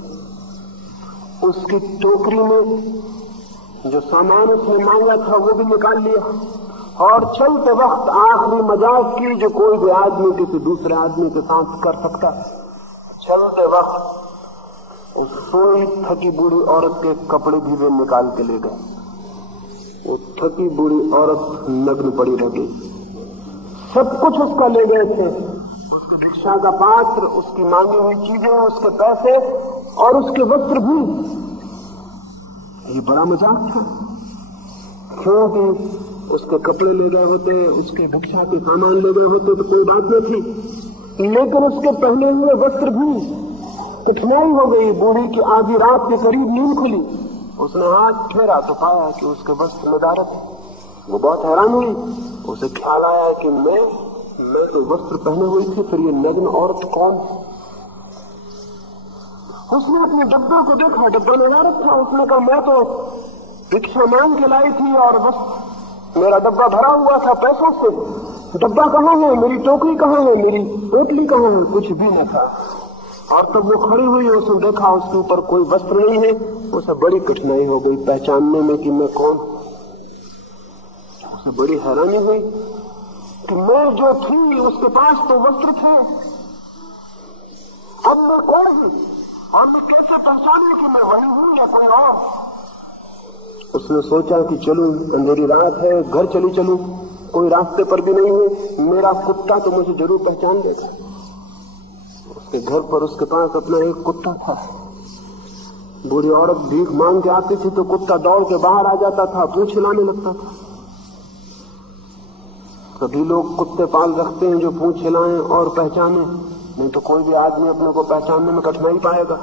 उसकी टोकरी में जो सामान उसने मांगा था वो भी निकाल लिया और चलते वक्त आखिरी मजाक की जो कोई भी आदमी किसी दूसरे आदमी के साथ कर सकता। चलते वक्त उस सोई थकी बूढ़ी औरत के कपड़े भी वे निकाल के ले गए। वो थकी बूढ़ी औरत नग्न पड़ी रह गई। सब कुछ उसका ले गए थे, उसकी भिक्षा का पात्र, उसकी मांगी हुई चीजें, उसके पैसे और उसके वस्त्र भी। ये बड़ा मजाक था, क्योंकि उसके कपड़े ले गए होते, उसके भिक्षा के सामान ले गए होते तो कोई बात नहीं थी, लेकिन उसके पहने हुए वस्त्र भी। कठिनाई हो गई। बूढ़ी की आधी रात के करीब नींद खुली। उसने हाथ फेरा तो पाया कि उसके वस्त्र नदारत। वो बहुत हैरान हुई। उसे ख्याल आया कि मैं तो वस्त्र पहने हुई थी, फिर ये नग्न औरत कौन। उसने अपने डब्बे को देखा, डब्बा नदारत था। उसने कहा मैं तो भिक्षा मांग के लाई थी और बस मेरा डब्बा भरा हुआ था पैसों से। डब्बा कहाँ है, मेरी टोकरी कहाँ है, मेरी पोटली कहाँ है, कुछ भी न था। और तब वो खड़ी हुई, उसने देखा उसके ऊपर कोई वस्त्र नहीं है। उसे बड़ी कठिनाई हो गई पहचानने में कि मैं कौन। उसे बड़ी हैरानी हुई कि मैं जो थी उसके पास तो वस्त्र थे हम में कौन है और मैं कैसे पहचानूं कि मैं वही हूं या कोई और। उसने सोचा कि चलूं, अंधेरी रात है, घर चली चलूं, कोई रास्ते पर भी नहीं है, मेरा कुत्ता तो मुझे जरूर पहचान देगा। उसके घर पर उसके पास अपना एक कुत्ता था। बूढ़ी औरत भीख मांग के आती थी तो कुत्ता दौड़ के बाहर आ जाता था, पूंछ हिलाने लगता था। सभी लोग कुत्ते पाल रखते हैं जो पूंछ हिलाएं और पहचाने, नहीं तो कोई भी आदमी अपने को पहचानने में कठिनाई पाएगा।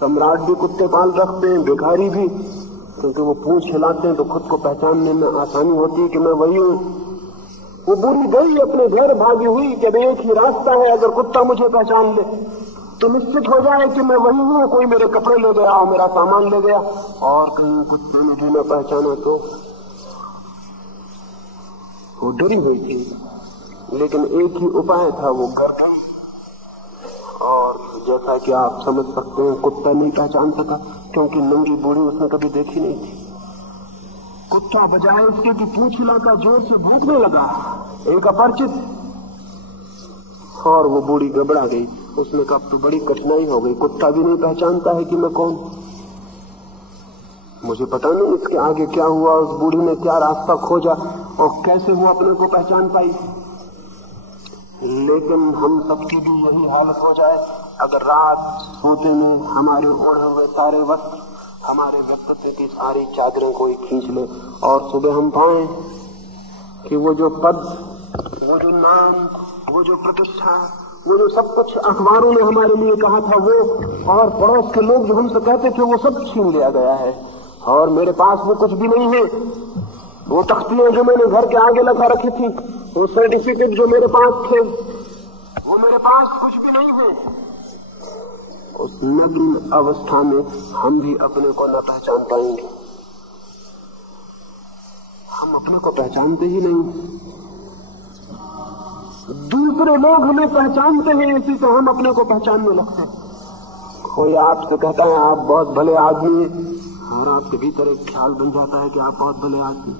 सम्राट भी कुत्ते पाल रखते हैं, भिखारी भी, क्योंकि वो पूंछ हिलाते हैं तो खुद को पहचानने में आसानी होती है कि मैं वही हूं। वो बूढ़ी गई अपने घर, भागी हुई कि एक ही रास्ता है, अगर कुत्ता मुझे पहचान ले तो निश्चित हो जाए कि मैं वही हूं। कोई मेरे कपड़े ले गया और मेरा सामान ले गया और कहीं कुत्ते ने भी न पहचाना तो। वो डरी हुई थी, लेकिन एक ही उपाय था, वो घर गई और जैसा कि आप समझ सकते हैं कुत्ता नहीं पहचान सका, क्योंकि नंगी बूढ़ी उसने कभी देखी नहीं थी। कुत्ता बजाय उसके कि पूंछ हिलाकर जोर से भूखने लगा, एक अपरिचित, और वो बूढ़ी घबरा गई। उसने कहा तो बड़ी कठिनाई हो गई, कुत्ता भी नहीं पहचानता है कि मैं कौन। मुझे पता नहीं इसके आगे क्या हुआ, उस बूढ़ी ने क्या रास्ता खोजा और कैसे वो अपने को पहचान पाई। लेकिन हम सबकी भी यही हालत हो जाए अगर रात सोते में हमारे ओढ़े हुए सारे वस्त्र, हमारे व्यक्तित्व की सारी चादरें कोई खींच ले और सुबह हम पाएं कि वो जो पद, वो जो नाम, वो जो प्रतिष्ठा, वो जो सब कुछ अखबारों ने हमारे लिए कहा था, वो और पड़ोस के लोग जो हमसे कहते थे, वो सब छीन लिया गया है और मेरे पास वो कुछ भी नहीं है। वो तख्तियां जो मैंने घर के आगे लगा रखी थी, वो सर्टिफिकेट जो मेरे पास थे, वो मेरे पास कुछ भी नहीं है। उस नग्न अवस्था में हम भी अपने को न पहचान पाएंगे। हम अपने को पहचानते ही नहीं, दूसरे लोग हमें पहचानते हैं, इसी से हम अपने को पहचानने लगते हैं। कोई आपसे कहता है आप बहुत भले आदमी हैं और आपके भीतर एक ख्याल बन जाता है कि आप बहुत भले आदमी,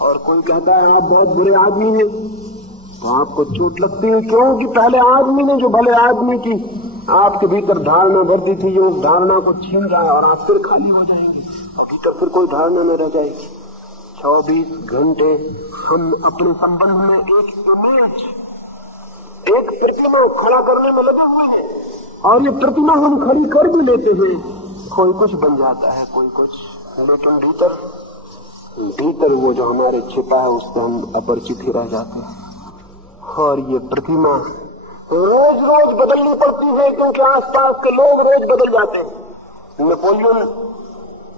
और कोई कहता है आप बहुत बुरे आदमी हैं तो आपको चोट लगती है। क्योंकि पहले आदमी ने जो भले आदमी की आपके भीतर धारणा भर दी थी, जो उस धारणा को छीन रहा है और आप फिर खाली हो जाएंगे और भीतर फिर कोई धारणा न रह जाएगी। 24 घंटे हम अपने संबंध में एक इमेज, एक प्रतिमा खड़ा करने में लगे हुए हैं और ये प्रतिमा हम खड़ी कर भी लेते हैं। कोई कुछ बन जाता है, कोई कुछ, लेकिन भीतर वो जो हमारे छिपा है उससे हम अपरिचित ही रह जाते हैं। और ये प्रतिमा रोज रोज बदलनी पड़ती है, क्योंकि आसपास के लोग रोज बदल जाते हैं। नेपोलियन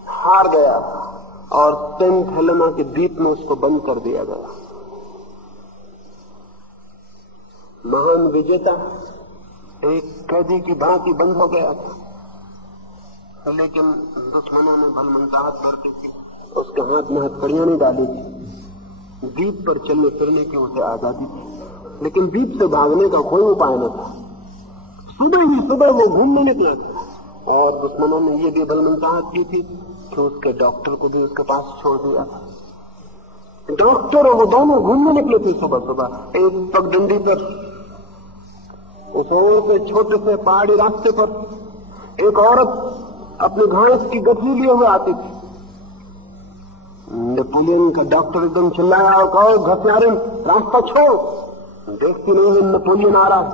हार गया और सेंट हेलेना के द्वीप में उसको बंद कर दिया गया। महान विजेता एक कैदी की भांति बंद हो गया था, लेकिन दुश्मनों ने भलमनसाहत भरती थी, उसके हाथ में हथकड़ियां नहीं डाली थी। द्वीप पर चलने फिरने की उसे आजादी थी, लेकिन द्वीप से भागने का कोई उपाय न था। सुबह वो घूमने निकला था और दुश्मनों ने ये भी भलमनसाहत की थी कि उसके डॉक्टर को भी उसके पास छोड़ दिया था। डॉक्टर और वो दोनों घूमने निकले थे सुबह सुबह एक पगडंडी पर। उस ओर से छोटे से पहाड़ी रास्ते पर एक औरत अपने घास की गठरी लिए हुए आती थी। नेपोलियन का डॉक्टर एकदम चिल्लाया और कहा, घसियारे रास्ता छोड़, देखती नहीं है नेपोलियन आ रहा है।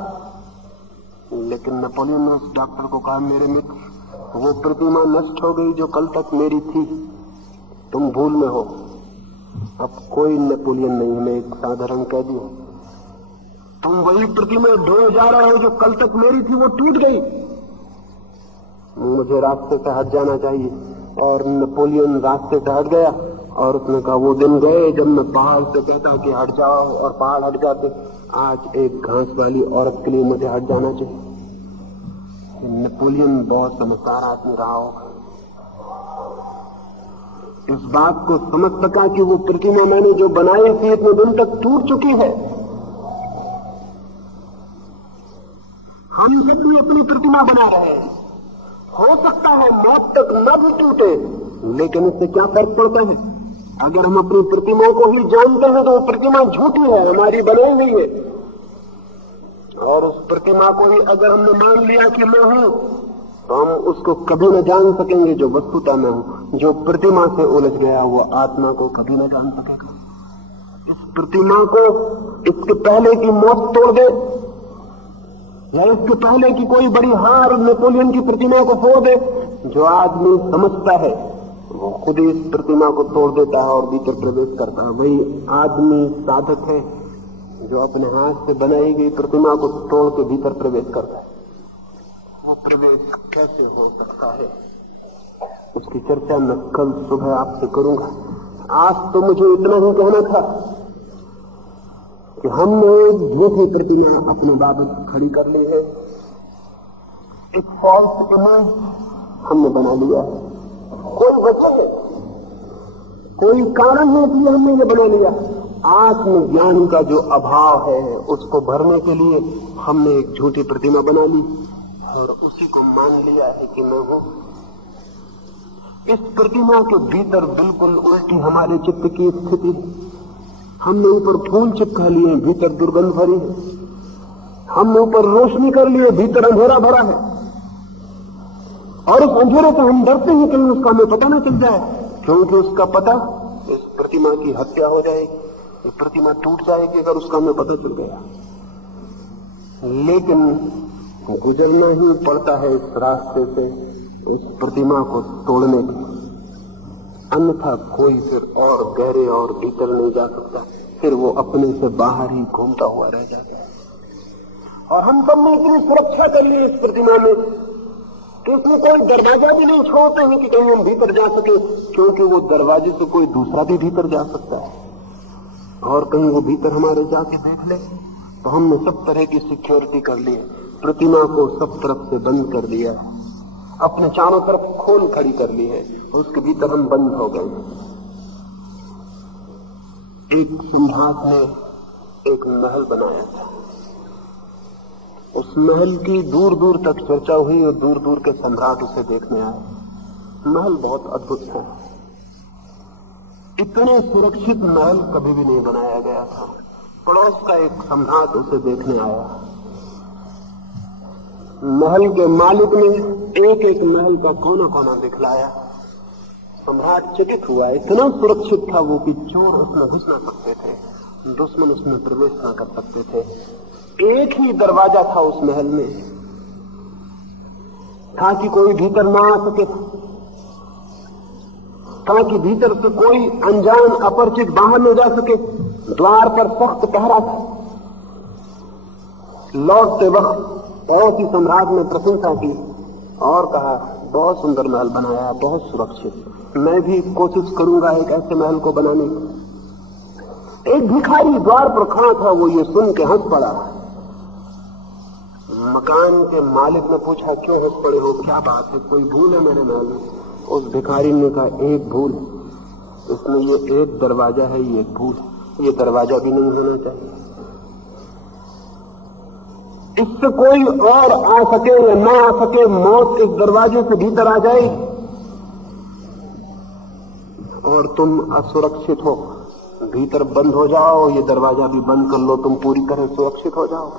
लेकिन नेपोलियन ने उस डॉक्टर को कहा, मेरे मित्र, वो प्रतिमा नष्ट हो गई जो कल तक मेरी थी, तुम भूल में हो, अब कोई नेपोलियन नहीं है, मैं एक साधारण कैदी हूं। तुम वही प्रतिमा ढोए जा रहे हो जो कल तक मेरी थी, वो टूट गई, मुझे रास्ते से हट जाना चाहिए। और नेपोलियन रास्ते से हट गया और उसने कहा, वो दिन गए जब मैं पहाड़ से कहता कि हट जाओ और पहाड़ हट जाते, आज एक घास वाली औरत के लिए मुझे हट जाना चाहिए। नेपोलियन बहुत समझदार आदमी रहा हो, इस बात को समझ सका कि वो प्रतिमा मैंने जो बनाई थी इतने दिन तक टूट चुकी है। हम सब भी अपनी प्रतिमा बना रहे हैं, हो सकता है मौत तक न भी टूटे, लेकिन इससे क्या फर्क पड़ता है? अगर हम अपनी प्रतिमा को ही जानते हैं तो वो प्रतिमा झूठी है, हमारी बनाई हुई है। और उस प्रतिमा को ही अगर हमने मान लिया कि मैं हूं, तो हम उसको कभी न जान सकेंगे जो वस्तुता में हूं। जो प्रतिमा से उलझ गया वो आत्मा को कभी न जान सकेगा। इस प्रतिमा को इसके पहले की मौत तोड़ दे, या इसके पहले की कोई बड़ी हार नेपोलियन की प्रतिमा को फोड़ दे, जो आदमी समझता है वो खुद ही इस प्रतिमा को तोड़ देता है और भीतर प्रवेश करता है। वही आदमी साधक है जो अपने हाथ से बनाई गई प्रतिमा को तोड़ के भीतर प्रवेश करता है। वो प्रवेश कैसे हो सकता है, उसकी चर्चा मैं कल सुबह आपसे करूंगा। आज तो मुझे इतना ही कहना था कि हमने एक झूठी प्रतिमा अपने बाबत खड़ी कर ली है। एक फॉल्स इमेज हमने बना लिया है। कोई वजह है, कोई कारण है इसलिए हमने ये बना लिया। आत्मज्ञान का जो अभाव है उसको भरने के लिए हमने एक झूठी प्रतिमा बना ली और उसी को मान लिया है कि मैं हूं। इस प्रतिमा के भीतर बिल्कुल उल्टी हमारे चित्त की स्थिति। हमने ऊपर फूल चिपका लिए, भीतर दुर्गंध भरी है। हमने ऊपर रोशनी कर लिए, भीतर अंधेरा भरा है। और उस अंधेरे से हम डरते हैं कहीं उसका हमें पता न चल जाए, क्योंकि उसका पता इस प्रतिमा की हत्या हो जाएगी, ये प्रतिमा टूट जाएगी अगर उसका हमें पता चल गया। लेकिन गुजरना ही पड़ता है इस रास्ते से उस प्रतिमा को तोड़ने की, अन्यथा कोई फिर और गहरे और भीतर नहीं जा सकता। फिर वो अपने से बाहर ही घूमता हुआ रह जाता है। और हम सब ने इतनी सुरक्षा कर ली इस प्रतिमा में कि इसमें कोई दरवाजा भी नहीं छोड़ते हैं कि कहीं हम भीतर जा सके, क्योंकि वो दरवाजे से कोई दूसरा भी भीतर जा सकता है और कहीं वो भीतर हमारे जाके देख ले। तो हमने सब तरह की सिक्योरिटी कर ली है, प्रतिमा को सब तरफ से बंद कर दिया है, अपने चारों तरफ खोल खड़ी कर ली है, उसके भीतर हम बंद हो गए। एक सम्राट ने एक महल बनाया था। उस महल की दूर दूर तक चर्चा हुई और दूर दूर के सम्राट उसे देखने आए। महल बहुत अद्भुत था। इतने सुरक्षित महल कभी भी नहीं बनाया गया था। पड़ोस का एक सम्राट उसे देखने आया। महल के मालिक ने एक एक महल का कोना कोना दिखलाया। सम्राट चकित हुआ। इतना सुरक्षित था वो कि चोर उसमें घुस ना सकते थे, दुश्मन उसमें प्रवेश ना कर सकते थे। एक ही दरवाजा था उस महल में, ताकि कोई भीतर ना आ सके, ताकि भीतर से कोई अनजान अपरिचित बाहर न जा सके। द्वार पर सख्त पहरा था। लौटते वक्त पड़ोसी सम्राट ने प्रशंसा की और कहा, बहुत सुंदर महल बनाया, बहुत सुरक्षित। मैं भी कोशिश करूंगा एक ऐसे महल को बनाने की। एक भिखारी द्वार पर खड़ा था, वो ये सुन के हंस पड़ा। मकान के मालिक ने पूछा, क्यों हंस पड़े हो, क्या बात है, कोई भूल है मेरे महल में? उस भिखारी ने कहा, एक भूल है, इसमें ये एक दरवाजा है, ये एक भूल है, ये दरवाजा भी नहीं होना चाहिए। इससे कोई और आ सके या ना आ सके, मौत इस दरवाजे से भीतर आ जाएगी और तुम असुरक्षित हो। भीतर बंद हो जाओ, ये दरवाजा भी बंद कर लो, तुम पूरी तरह सुरक्षित हो जाओ।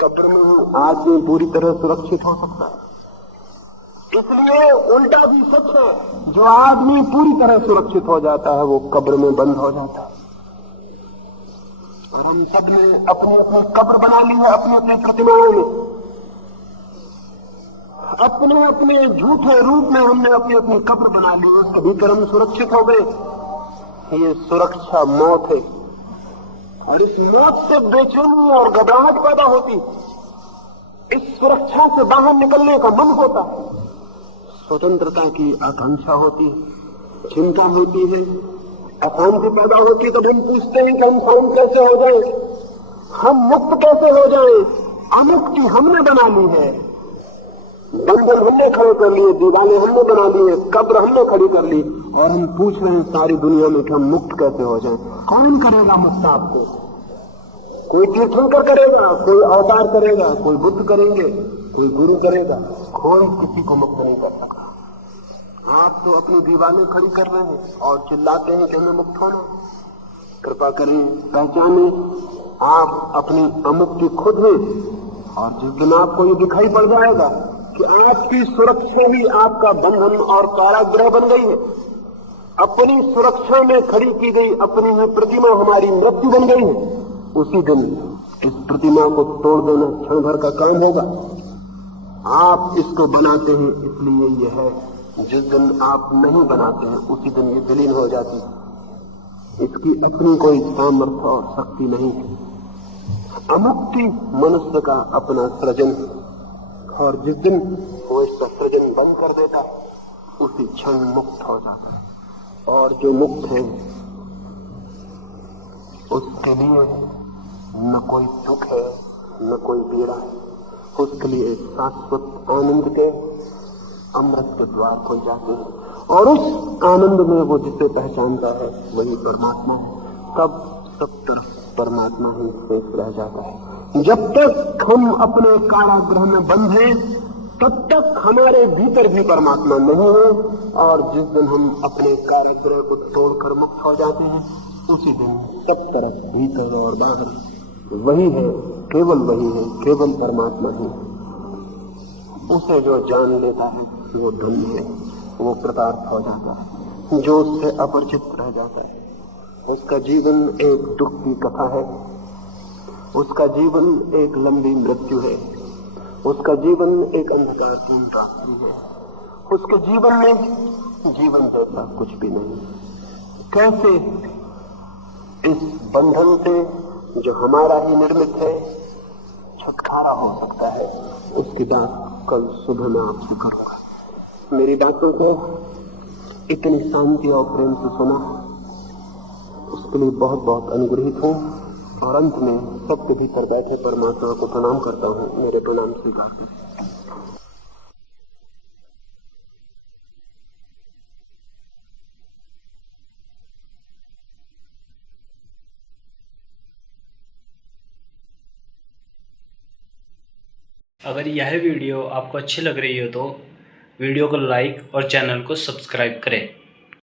कब्र में आदमी पूरी तरह सुरक्षित हो सकता है, इसलिए उल्टा भी सच है। जो आदमी पूरी तरह सुरक्षित हो जाता है वो कब्र में बंद हो जाता है। और हम सब ने अपनी अपनी कब्र बना ली है, अपनी अपनी प्रतिमाओं में, अपने अपने झूठे रूप में हमने अपनी अपनी कब्र बना ली। उसके भीतर हम सुरक्षित हो गए। ये सुरक्षा मौत है और इस मौत से बेचैनी और घबराहट पैदा होती। इस सुरक्षा से बाहर निकलने का मन होता है, स्वतंत्रता की आकांक्षा होती, चिंता होती है, अशांति पैदा होती। तब हम पूछते हैं कि हम शांत कैसे हो जाएं, हम मुक्त कैसे हो जाएं। अमुक्ति हमने बना ली है, बंधन हमने खड़े कर लिए, दीवारें हमने बना ली है, कब्र हमने खड़ी कर ली और हम पूछ रहे हैं सारी दुनिया में कि हम मुक्त कैसे हो जाएं। कौन करेगा मुक्त आपको? कोई तीर्थंकर करेगा, कोई अवतार करेगा, कोई बुद्ध करेंगे, कोई गुरु करेगा, कोई किसी को मुक्त नहीं कर सकता। आप तो अपनी दीवारें खड़ी कर रहे हैं और चिल्लाते हैं कि हमें मुक्त होना। कृपा करें, पहचाने आप अपनी अमुक्ति खुद हैं। और जिस दिन आपको ये दिखाई पड़ जाएगा कि आपकी सुरक्षा ही आपका बंधन और कारागृह बन गई है, अपनी सुरक्षा में खड़ी की गई अपनी ही प्रतिमा हमारी मृत्यु बन गई है, उसी दिन इस प्रतिमा को तोड़ देना क्षण भर का काम होगा। आप इसको बनाते हैं इसलिए यह है, जिस दिन आप नहीं बनाते हैं उसी दिन ये विलीन हो जाती है। इसकी अपनी कोई सामर्थ्य और शक्ति नहीं है। अमुक्ति मनुष्य का अपना सृजन, और जिस दिन वो इसका सृजन बंद कर देता है उसी क्षण मुक्त हो जाता है। और जो मुक्त है उसके लिए न कोई दुख है न कोई पीड़ा है, उसके लिए शाश्वत आनंद के अमृत के द्वार खुल जाते हैं। और उस आनंद में वो जिसे पहचानता है वही परमात्मा है। तब सब तरफ परमात्मा ही शेष रह जाता है। जब तक हम अपने कारागृह में बंद हैं तब तक हमारे भीतर भी परमात्मा नहीं है। और जिस दिन हम अपने कारागृह को तोड़कर मुक्त हो जाते हैं उसी दिन सब तरफ भीतर और बाहर वही है, केवल वही है, केवल परमात्मा ही। उसे जो जान लेता है वो धन्य है, वो कृतार्थ हो जाता है। जो उससे अपरिचित रह जाता है उसका जीवन एक दुख की कथा है, उसका जीवन एक लंबी मृत्यु है, उसका जीवन एक अंधकारपूर्ण रात्रि है, उसके जीवन में जीवन जैसा कुछ भी नहीं। कैसे इस बंधन से जो हमारा ही निर्मित है छुटकारा हो सकता है, उसकी बात कल सुबह मैं आपसे करूंगा। मेरी बातों को इतनी शांति और प्रेम से सुना उसके लिए बहुत बहुत अनुग्रहित हूँ। और अंत में सबके भीतर बैठे परमात्मा को प्रणाम करता हूँ। मेरे प्रणाम स्वीकार करें। अगर यह वीडियो आपको अच्छी लग रही हो तो वीडियो को लाइक और चैनल को सब्सक्राइब करें।